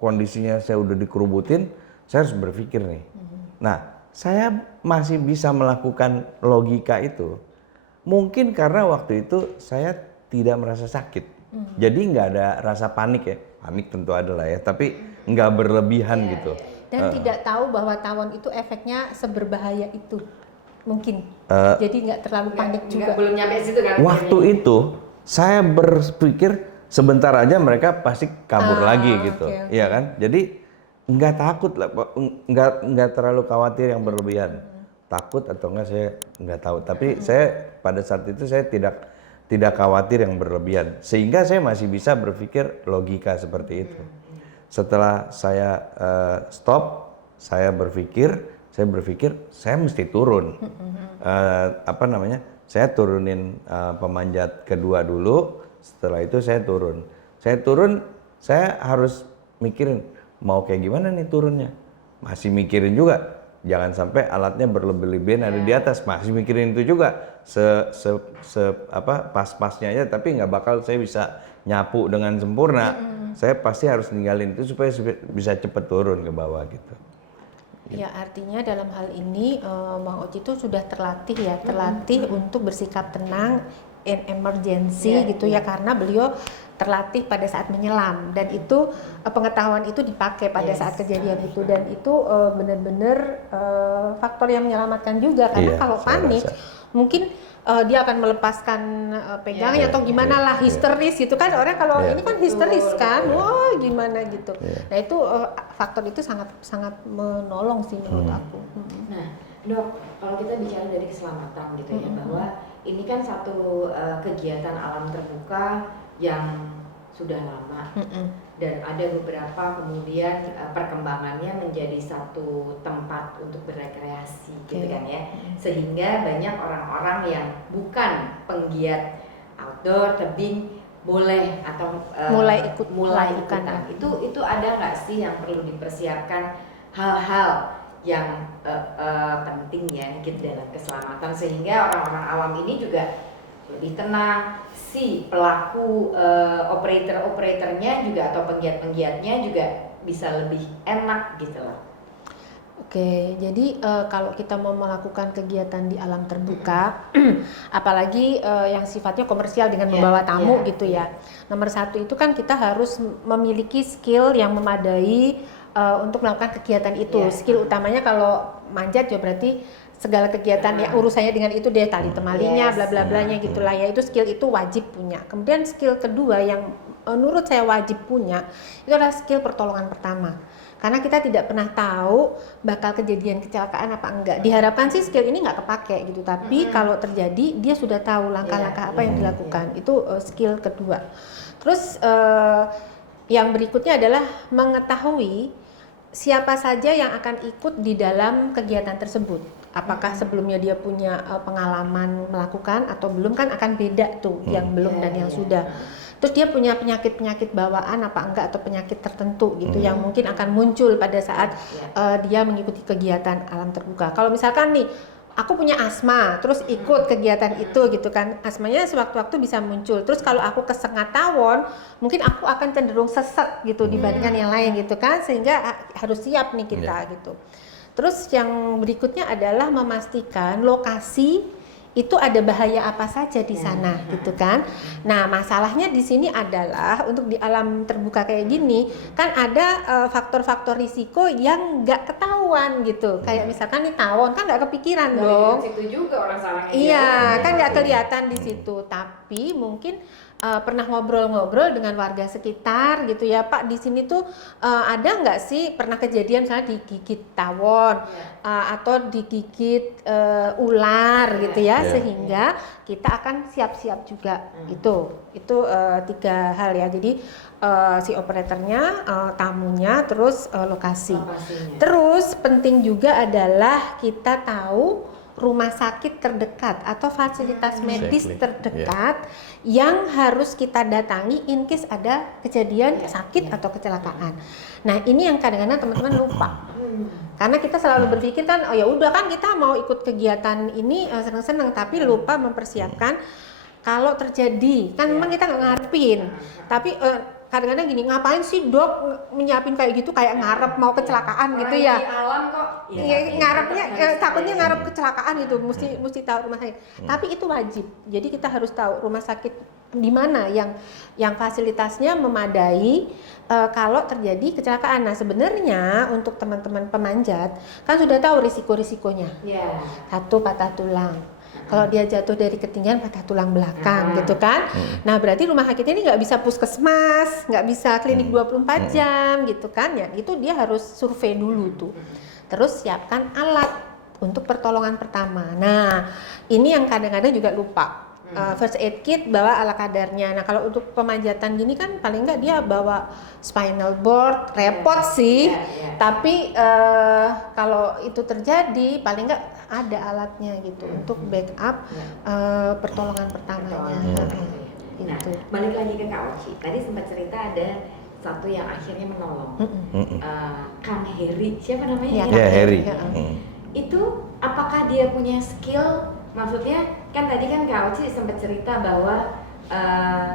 kondisinya saya udah dikerubutin, saya harus berpikir nih. Nah, saya masih bisa melakukan logika itu. Mungkin karena waktu itu saya tidak merasa sakit. Jadi nggak ada rasa panik ya. Panik tentu ada lah ya, tapi nggak berlebihan gitu. Dan tidak tahu bahwa tawon itu efeknya seberbahaya itu, mungkin. Jadi nggak terlalu panik juga. Belum nyampe situ kan? Waktu itu saya berpikir sebentar aja mereka pasti kabur lagi gitu, oke. iya kan? Jadi nggak takut lah, nggak terlalu khawatir yang berlebihan. Takut atau enggak saya nggak tahu. Tapi saya pada saat itu saya tidak khawatir yang berlebihan, sehingga saya masih bisa berpikir logika seperti itu. Setelah saya stop, saya berpikir saya mesti turun. Saya turunin pemanjat kedua dulu. Setelah itu saya turun. Saya harus mikirin mau kayak gimana nih turunnya. Masih mikirin juga. Jangan sampai alatnya berlebih-lebihan ada di atas. Masih mikirin itu juga. Pas-pasnya aja, tapi nggak bakal saya bisa nyapu dengan sempurna. Saya pasti harus ninggalin itu supaya bisa cepet turun ke bawah gitu. Ya artinya dalam hal ini Bang Oci itu sudah terlatih ya, terlatih untuk bersikap tenang in emergency gitu ya, karena beliau terlatih pada saat menyelam, dan itu pengetahuan itu dipakai pada saat kejadian itu, dan itu benar-benar faktor yang menyelamatkan juga, karena kalau saya panik rasa. mungkin dia akan melepaskan pegangannya atau gimana lah, histeris gitu kan, orang kalau ini kan histeris kan, wah gimana gitu. Nah itu faktor itu sangat menolong sih menurut aku. Nah, Dok, kalau kita bicara dari keselamatan gitu ya, bahwa ini kan satu kegiatan alam terbuka yang sudah lama dan ada beberapa kemudian perkembangannya menjadi satu tempat untuk berrekreasi gitu kan ya, sehingga banyak orang-orang yang bukan penggiat outdoor tebing boleh atau mulai ikutan. Itu ada nggak sih yang perlu dipersiapkan, hal-hal yang penting ya gitu dalam keselamatan, sehingga orang-orang awam ini juga lebih tenang, si pelaku operatornya juga atau penggiat-penggiatnya juga bisa lebih enak gitu loh. Oke, jadi kalau kita mau melakukan kegiatan di alam terbuka, apalagi yang sifatnya komersial dengan membawa tamu gitu ya. Nomor satu itu kan kita harus memiliki skill yang memadai untuk melakukan kegiatan itu. Skill utamanya kalau manjat ya berarti segala kegiatan yang urusannya dengan itu deh, tali temalinya, bla bla blanya gitulah ya, itu skill itu wajib punya. Kemudian skill kedua yang menurut saya wajib punya itu adalah skill pertolongan pertama. Karena kita tidak pernah tahu bakal kejadian kecelakaan apa enggak. Diharapkan sih skill ini nggak kepake gitu, tapi kalau terjadi dia sudah tahu langkah-langkah apa yang dilakukan. Itu skill kedua. Terus yang berikutnya adalah mengetahui siapa saja yang akan ikut di dalam kegiatan tersebut. Apakah sebelumnya dia punya pengalaman melakukan atau belum, kan akan beda tuh yang belum dan yang sudah. Terus dia punya penyakit-penyakit bawaan apa enggak, atau penyakit tertentu gitu yang mungkin akan muncul pada saat dia mengikuti kegiatan alam terbuka. Kalau misalkan nih aku punya asma terus ikut kegiatan itu gitu kan, asmanya sewaktu-waktu bisa muncul. Terus kalau aku kesengat tawon, mungkin aku akan cenderung sesek gitu dibandingkan yang lain gitu kan, sehingga harus siap nih kita gitu. Terus yang berikutnya adalah memastikan lokasi itu ada bahaya apa saja di sana gitu kan. Nah, masalahnya di sini adalah untuk di alam terbuka kayak gini kan ada faktor-faktor risiko yang nggak ketahuan gitu. Kayak misalkan nih tawon kan nggak kepikiran dong. Di situ juga orang salahnya. Iya, kan nggak kelihatan di situ. Tapi mungkin pernah ngobrol-ngobrol dengan warga sekitar gitu ya, Pak, di sini tuh ada nggak sih pernah kejadian misalnya digigit tawon atau digigit ular gitu ya, sehingga kita akan siap-siap juga. Itu 3 hal ya. Jadi si operatornya, tamunya, terus lokasi. Terus penting juga adalah kita tahu rumah sakit terdekat atau fasilitas medis terdekat yang harus kita datangi in case ada kejadian sakit atau kecelakaan. Nah, ini yang kadang-kadang teman-teman lupa. Karena kita selalu berpikir kan, oh ya udah kan kita mau ikut kegiatan ini seneng-seneng, tapi lupa mempersiapkan kalau terjadi. Kan memang kita nggak ngarepin. Tapi kadang-kadang gini, ngapain sih dok menyiapin kayak gitu, kayak ngarep mau kecelakaan gitu ya. Di alam kok. Ngarepnya takutnya ngarep kecelakaan gitu, mesti tahu rumah sakit. Tapi itu wajib. Jadi kita harus tahu rumah sakit di mana yang fasilitasnya memadai kalau terjadi kecelakaan. Nah, sebenarnya untuk teman-teman pemanjat kan sudah tahu risiko-risikonya. Satu, patah tulang. Kalau dia jatuh dari ketinggian patah tulang belakang gitu kan. Nah, berarti rumah sakit ini nggak bisa puskesmas, nggak bisa klinik 24 jam gitu kan ya. Itu dia harus survei dulu tuh. Terus siapkan alat untuk pertolongan pertama. Nah, ini yang kadang-kadang juga lupa. First aid kit bawa ala kadarnya. Nah, kalau untuk pemanjatan gini kan paling nggak dia bawa spinal board, repot sih. Tapi kalau itu terjadi paling nggak ada alatnya gitu untuk backup pertolongan pertamanya. Nah, balik lagi ke Kak Oci. Tadi sempat cerita ada satu yang akhirnya menolong. Kang Heri, siapa namanya? Ya, Heri. Itu apakah dia punya skill? Maksudnya kan tadi kan Kak Oci sempat cerita bahwa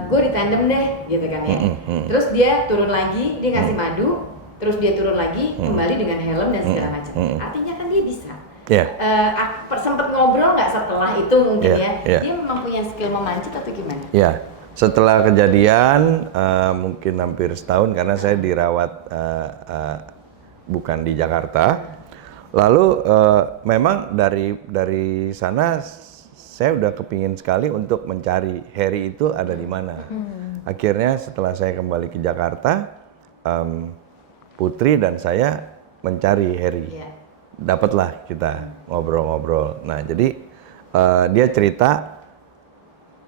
gue di tandem deh gitu kan ya. Terus dia turun lagi, dia ngasih madu, terus dia turun lagi kembali dengan helm dan segala macam. Artinya kan dia bisa. Sempat ngobrol nggak setelah itu mungkin dia memang punya skill memanjat atau gimana? Setelah kejadian mungkin hampir setahun, karena saya dirawat bukan di Jakarta. Lalu memang dari sana saya udah kepingin sekali untuk mencari Heri itu ada di mana. Akhirnya setelah saya kembali ke Jakarta, Putri dan saya mencari Heri dapatlah kita ngobrol-ngobrol. Nah, jadi dia cerita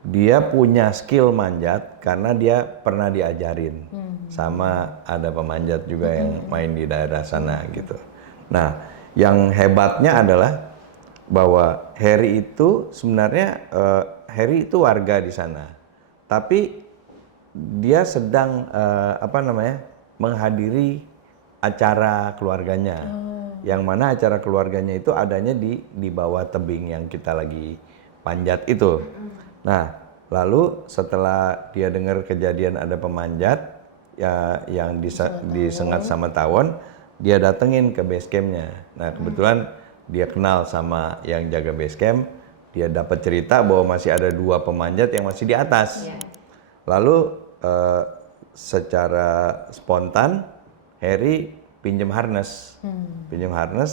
dia punya skill manjat karena dia pernah diajarin sama ada pemanjat juga yang main di daerah sana gitu. Nah, yang hebatnya adalah bahwa Harry itu sebenarnya Harry itu warga di sana, tapi dia sedang menghadiri acara keluarganya, yang mana acara keluarganya itu adanya di bawah tebing yang kita lagi panjat itu. Nah, lalu setelah dia dengar kejadian ada pemanjat ya yang disengat sama tawon, dia datengin ke base campnya. Nah, kebetulan dia kenal sama yang jaga base camp, dia dapat cerita bahwa masih ada 2 pemanjat yang masih di atas. Lalu secara spontan Harry pinjam harness,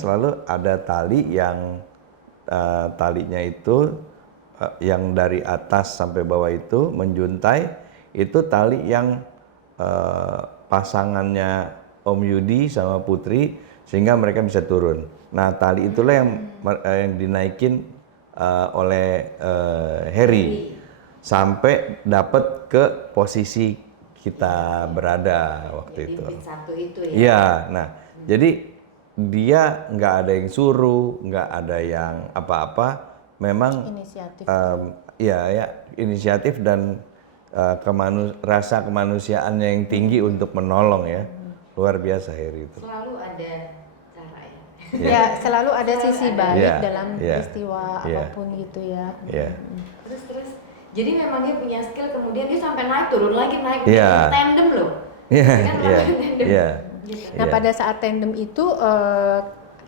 lalu ada tali yang talinya itu yang dari atas sampai bawah itu menjuntai, itu tali yang pasangannya Om Yudi sama Putri sehingga mereka bisa turun. Nah, tali itulah yang dinaikin oleh Harry sampai dapat ke posisi kita berada waktu itu. Satu itu ya. Iya, nah jadi dia nggak ada yang suruh, nggak ada yang apa-apa, memang Inisiatif. Inisiatif dan rasa kemanusiaannya yang tinggi untuk menolong ya, luar biasa Harry itu. Selalu ada cara ya. Ya, selalu ada sisi baik Iya, dalam iya, peristiwa iya. apapun gitu ya. Iya. Terus jadi memang dia punya skill, kemudian dia sampai naik turun lagi naik Iya. tandem loh. Iya, Kan iya, melakukan tandem. iya. Gitu. Nah, pada saat tandem itu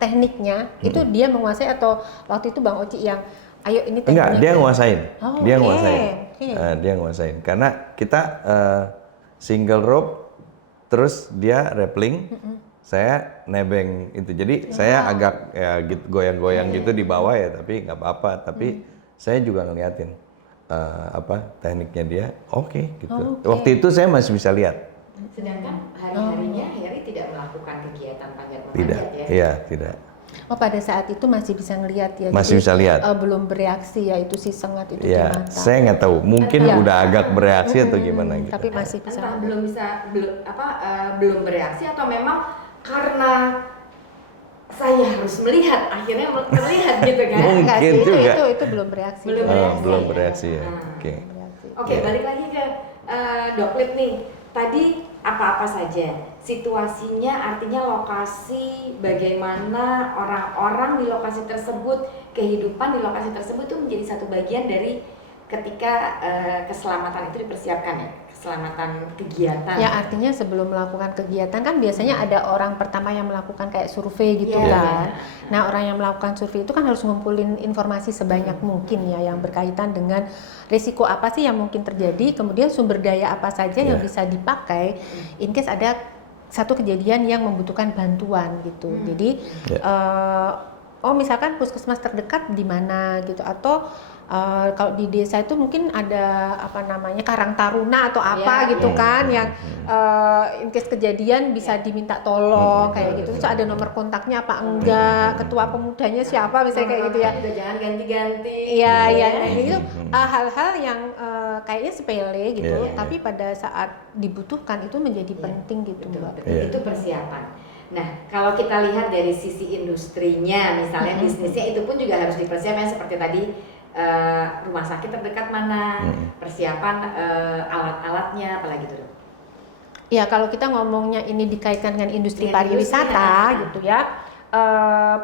tekniknya itu dia menguasai atau waktu itu Bang Oci yang ayo ini tandemnya. Enggak, dia nguasain. Oh, Dia oke, nguasain. oke. Dia nguasain. Karena kita single rope, terus dia rappelling, saya nebeng itu. Jadi saya agak ya gitu, goyang-goyang gitu di bawah ya, tapi nggak apa-apa. Tapi saya juga ngeliatin tekniknya dia, oke gitu. Oke. Waktu itu saya masih bisa lihat. Sedangkan hari-harinya Harry tidak melakukan kegiatan panjat Tidak, memanjat ya. iya tidak. Oh, pada saat itu masih bisa ngelihat ya. Masih bisa lihat. Belum bereaksi ya itu si sengat itu di Iya, mata. saya nggak tahu. Mungkin Iya. udah agak bereaksi atau gimana gitu. Tapi masih bisa. Entah belum bereaksi atau memang karena saya harus melihat, akhirnya melihat gitu kan. Enggak sih, Mungkin juga. itu belum bereaksi. Belum bereaksi ya. Oke. Oke, balik lagi ke Doklip nih. Tadi apa-apa saja situasinya, artinya lokasi, bagaimana orang-orang di lokasi tersebut, kehidupan di lokasi tersebut itu menjadi satu bagian dari ketika keselamatan itu dipersiapkan ya, keselamatan kegiatan. Ya, artinya sebelum melakukan kegiatan kan biasanya ada orang pertama yang melakukan kayak survei gitu Iya. kan. Nah, orang yang melakukan survei itu kan harus ngumpulin informasi sebanyak mungkin ya yang berkaitan dengan risiko apa sih yang mungkin terjadi, kemudian sumber daya apa saja yang bisa dipakai in case ada satu kejadian yang membutuhkan bantuan gitu. Jadi misalkan puskesmas terdekat di mana gitu, atau kalau di desa itu mungkin ada Karang Taruna atau apa gitu kan yang in case kejadian bisa diminta tolong kayak gitu. Terus ada nomor kontaknya apa enggak, ketua pemudanya siapa misalnya kayak gitu ya. Juga jangan ganti-ganti. Iya, nah itu hal-hal yang kayaknya sepele gitu, Iya. tapi pada saat dibutuhkan itu menjadi penting gitu, Betul, Mbak. betul. Iya. Itu persiapan. Nah, kalau kita lihat dari sisi industrinya, misalnya bisnisnya itu pun juga harus dipersiapkan seperti tadi rumah sakit terdekat mana, persiapan alat-alatnya, apalagi itu. Ya, kalau kita ngomongnya ini dikaitkan dengan industri Dengan pariwisata industri, gitu ya,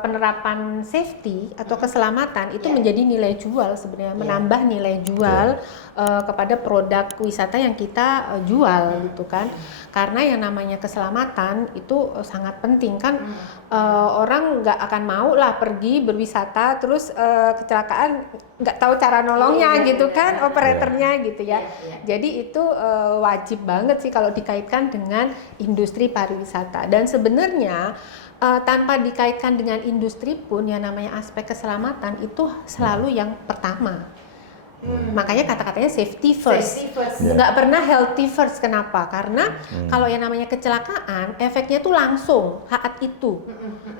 penerapan safety atau keselamatan itu menjadi nilai jual sebenarnya, menambah nilai jual kepada produk wisata yang kita jual gitu kan. Karena yang namanya keselamatan itu sangat penting kan. Orang nggak akan mau lah pergi berwisata terus kecelakaan nggak tahu cara nolongnya gitu kan, operatornya gitu ya. Jadi itu wajib banget sih kalau dikaitkan dengan industri pariwisata. Dan sebenarnya tanpa dikaitkan dengan industri pun yang namanya aspek keselamatan itu selalu yang pertama. Makanya kata-katanya safety first. Safety first. Ya. Nggak pernah healthy first. Kenapa? Karena kalau yang namanya kecelakaan, efeknya tuh langsung saat itu.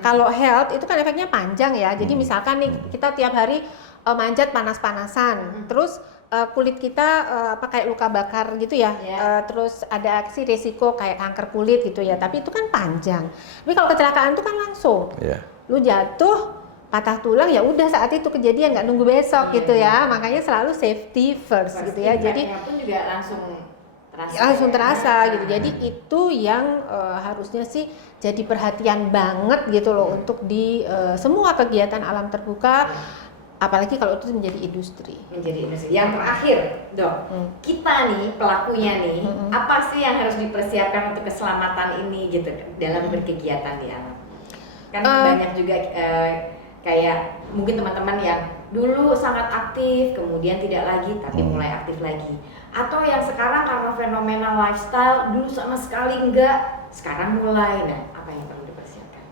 Kalau health itu kan efeknya panjang ya. Jadi misalkan nih kita tiap hari manjat panas-panasan, terus kulit kita kayak luka bakar gitu ya. Terus ada aksi resiko kayak kanker kulit gitu ya. Tapi itu kan panjang. Tapi kalau kecelakaan itu kan langsung. Iya. Lu jatuh patah tulang ya udah saat itu kejadian, nggak nunggu besok gitu ya. Makanya selalu safety first gitu ya. Jadi pun juga langsung terasa gitu. Jadi itu yang harusnya sih jadi perhatian banget gitu loh untuk di semua kegiatan alam terbuka, apalagi kalau itu menjadi industri. Yang terakhir, Dok, kita nih pelakunya nih, apa sih yang harus dipersiapkan untuk keselamatan ini gitu dalam berkegiatan di alam? Kan banyak juga kayak mungkin teman-teman yang dulu sangat aktif, kemudian tidak lagi, tapi mulai aktif lagi. Atau yang sekarang karena fenomena lifestyle, dulu sama sekali enggak, sekarang mulai. Nah, apa yang perlu dipersiapkan?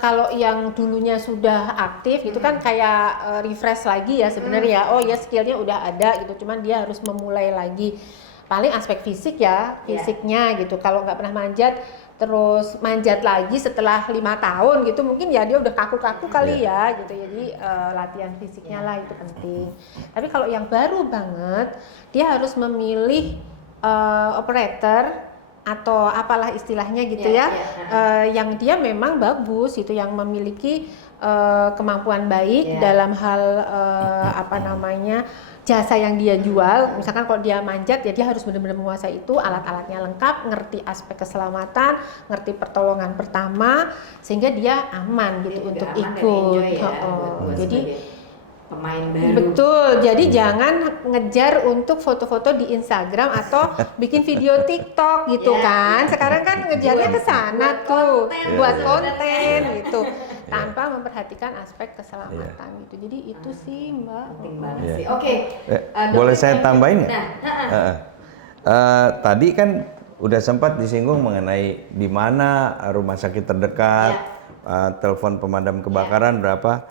Kalau yang dulunya sudah aktif itu kan kayak refresh lagi ya sebenarnya. Oh ya skillnya udah ada gitu, cuman dia harus memulai lagi. Paling aspek fisik ya, fisiknya gitu. Kalau nggak pernah manjat, terus manjat lagi setelah 5 tahun gitu, mungkin ya dia udah kaku-kaku kali ya gitu. Jadi latihan fisiknya lah itu penting. Tapi kalau yang baru banget, dia harus memilih operator atau apalah istilahnya gitu yang dia memang bagus itu, yang memiliki kemampuan baik dalam hal jasa yang dia jual. Misalkan kalau dia manjat ya dia harus benar-benar menguasai itu, alat-alatnya lengkap, ngerti aspek keselamatan, ngerti pertolongan pertama, sehingga dia aman gitu untuk ikut. Jadi pemain baru. Betul, jadi jangan ngejar untuk foto-foto di Instagram atau bikin video TikTok gitu kan. Sekarang kan ngejarnya ke sana tuh, buat konten gitu, tanpa memperhatikan aspek keselamatan gitu. Jadi itu sih Mbak. Penting banget sih. Oke. Boleh saya tambahin nggak? Tadi kan udah sempat disinggung mengenai di mana rumah sakit terdekat, telepon pemadam kebakaran berapa.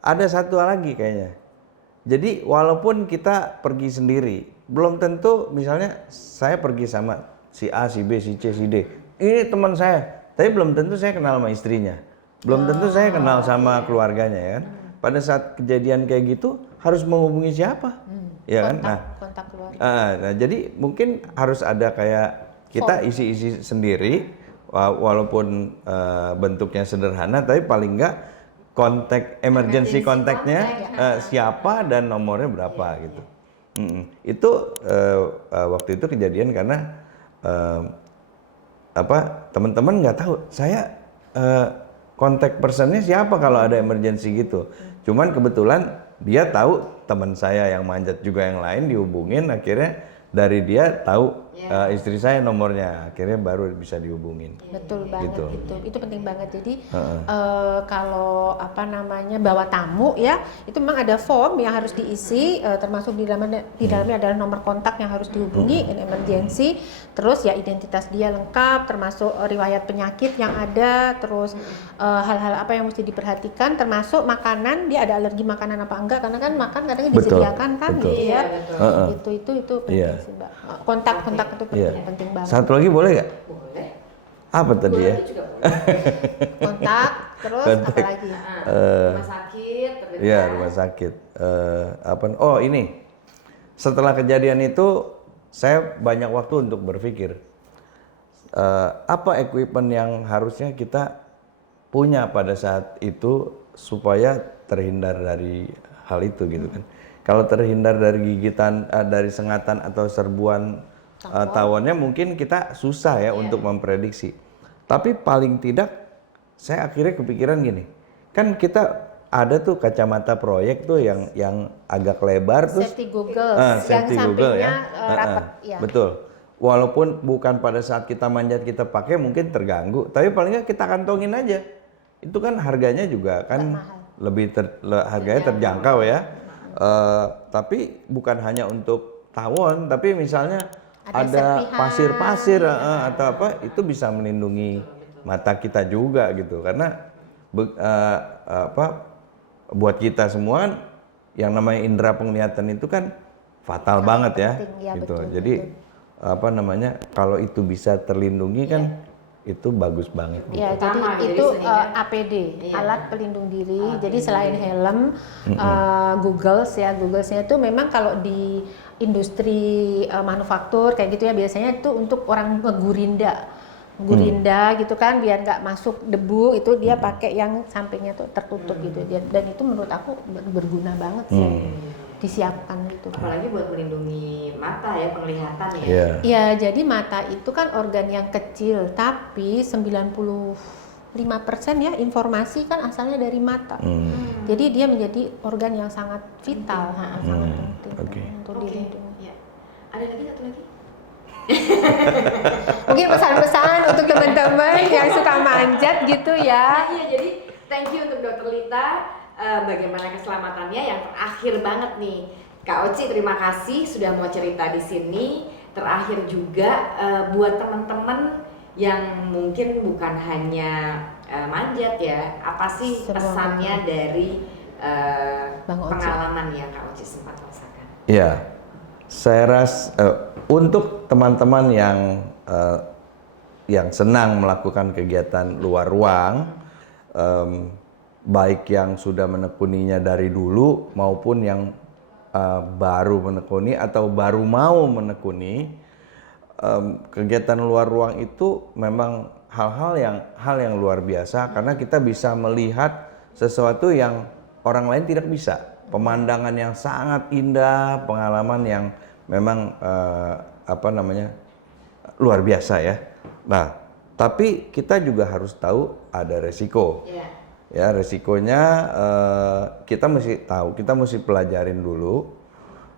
Ada satu lagi kayaknya. Jadi walaupun kita pergi sendiri, belum tentu misalnya saya pergi sama si A, si B, si C, si D. Ini teman saya, tapi belum tentu saya kenal sama istrinya. Belum tentu saya kenal sama keluarganya ya kan. Pada saat kejadian kayak gitu harus menghubungi siapa? Ya kan? Kontak keluarga. Nah, jadi mungkin harus ada kayak kita isi-isi sendiri, walaupun bentuknya sederhana, tapi paling enggak kontak emergency kontaknya siapa dan nomornya berapa gitu. Itu waktu itu kejadian karena teman-teman nggak tahu saya kontak personnya siapa kalau ada emergency gitu. Cuman kebetulan dia tahu teman saya yang manjat juga yang lain dihubungin, akhirnya dari dia tahu istri saya nomornya, akhirnya baru bisa dihubungin. Betul banget gitu. Itu penting banget. Jadi kalau bawa tamu ya, itu memang ada form yang harus diisi, termasuk di dalamnya adalah nomor kontak yang harus dihubungi in emergency, terus ya identitas dia lengkap, termasuk riwayat penyakit yang ada, terus hal-hal apa yang mesti diperhatikan, termasuk makanan, dia ada alergi makanan apa enggak, karena kan makan kadang disediakan kan gitu ya. Itu penting sih Mbak. Kontak itu penting banget. Satu lagi boleh nggak? Boleh. Apa tadi ya? Kontak, terus apa lagi? Rumah sakit terdekat. Iya, rumah sakit. Ini. Setelah kejadian itu saya banyak waktu untuk berpikir apa equipment yang harusnya kita punya pada saat itu supaya terhindar dari hal itu gitu kan. Kalau terhindar dari gigitan, dari sengatan atau serbuan tawonnya mungkin kita susah ya untuk memprediksi. Tapi paling tidak saya akhirnya kepikiran gini, kan kita ada tuh kacamata proyek tuh yang agak lebar tuh. Safety goggles, safety yang Google, sampingnya rapat. Ya. Betul. Walaupun bukan pada saat kita manjat kita pakai mungkin terganggu, tapi paling nggak kita kantongin aja. Itu kan harganya juga kan harganya terjangkau ya. Tapi bukan hanya untuk tawon, tapi misalnya ada pasir-pasir atau apa, itu bisa melindungi mata kita juga gitu. Karena buat kita semua yang namanya indera penglihatan itu kan fatal banget ya, penting, ya, gitu. betul, Jadi apa namanya, kalau itu bisa terlindungi kan itu bagus banget. Gitu. Ya, jadi Utama, itu jadi sehingga- APD, Iya. alat pelindung diri. Alat Jadi pelindung selain diri. helm, Googlesnya itu memang kalau di industri manufaktur kayak gitu ya, biasanya itu untuk orang ngegurinda gitu kan, biar nggak masuk debu, itu dia pakai yang sampingnya tuh tertutup gitu. Dan itu menurut aku berguna banget sih, disiapkan gitu. Apalagi buat melindungi mata ya, penglihatan ya. Iya. Ya, jadi mata itu kan organ yang kecil, tapi 95% ya informasi kan asalnya dari mata. Jadi dia menjadi organ yang sangat vital, sangat penting Oke. untuk Oke. dilindungi. Ya. Ada lagi satu lagi? Mungkin pesan-pesan untuk teman-teman yang suka manjat gitu ya. Iya, jadi thank you untuk Dokter Lita. Bagaimana keselamatannya yang terakhir banget nih, Kak Oci, terima kasih sudah mau cerita di sini. Terakhir juga buat teman-teman yang mungkin bukan hanya manjat ya, apa sih Semua pesannya dari Bang Oci. pengalaman yang Kak Oci sempat rasakan? Iya, saya rasa untuk teman-teman yang senang melakukan kegiatan luar ruang, baik yang sudah menekuninya dari dulu maupun yang baru menekuni atau baru mau menekuni, kegiatan luar ruang itu memang hal yang luar biasa karena kita bisa melihat sesuatu yang orang lain tidak bisa. Pemandangan yang sangat indah, pengalaman yang memang luar biasa ya. Nah, tapi kita juga harus tahu ada resiko. Iya. Ya, resikonya kita mesti tahu, kita mesti pelajarin dulu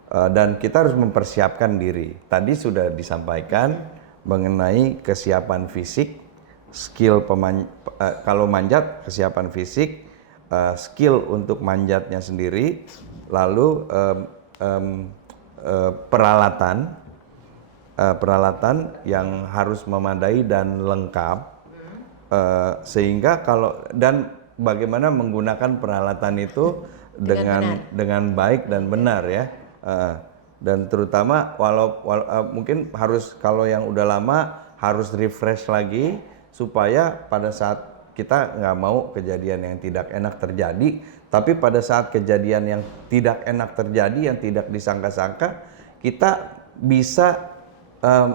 dan kita harus mempersiapkan diri. Tadi sudah disampaikan mengenai kesiapan fisik, skill kalau manjat, kesiapan fisik, skill untuk manjatnya sendiri, lalu peralatan yang harus memadai dan lengkap, sehingga dan bagaimana menggunakan peralatan itu dengan baik dan benar ya, dan terutama mungkin harus, kalau yang udah lama harus refresh lagi supaya pada saat kita nggak mau kejadian yang tidak enak terjadi, tapi pada saat kejadian yang tidak enak terjadi, yang tidak disangka-sangka, kita bisa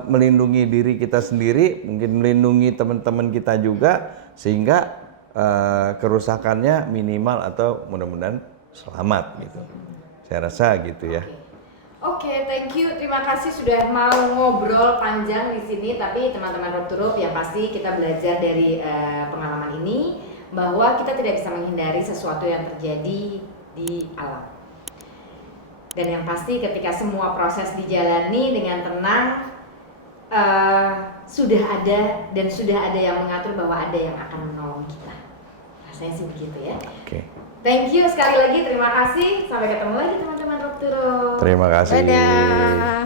melindungi diri kita sendiri, mungkin melindungi teman-teman kita juga, sehingga kerusakannya minimal atau mudah-mudahan selamat gitu. Saya rasa gitu ya. Oke, thank you. Terima kasih sudah mau ngobrol panjang di sini. Tapi teman-teman Rob to Rob, yang pasti kita belajar dari pengalaman ini bahwa kita tidak bisa menghindari sesuatu yang terjadi di alam. Dan yang pasti ketika semua proses dijalani dengan tenang, sudah ada yang mengatur bahwa ada yang akan menolong kita. Rasanya sih begitu ya. Oke. Thank you sekali lagi, terima kasih. Sampai ketemu lagi teman-teman Rob to Rob. Terima kasih. Dadah.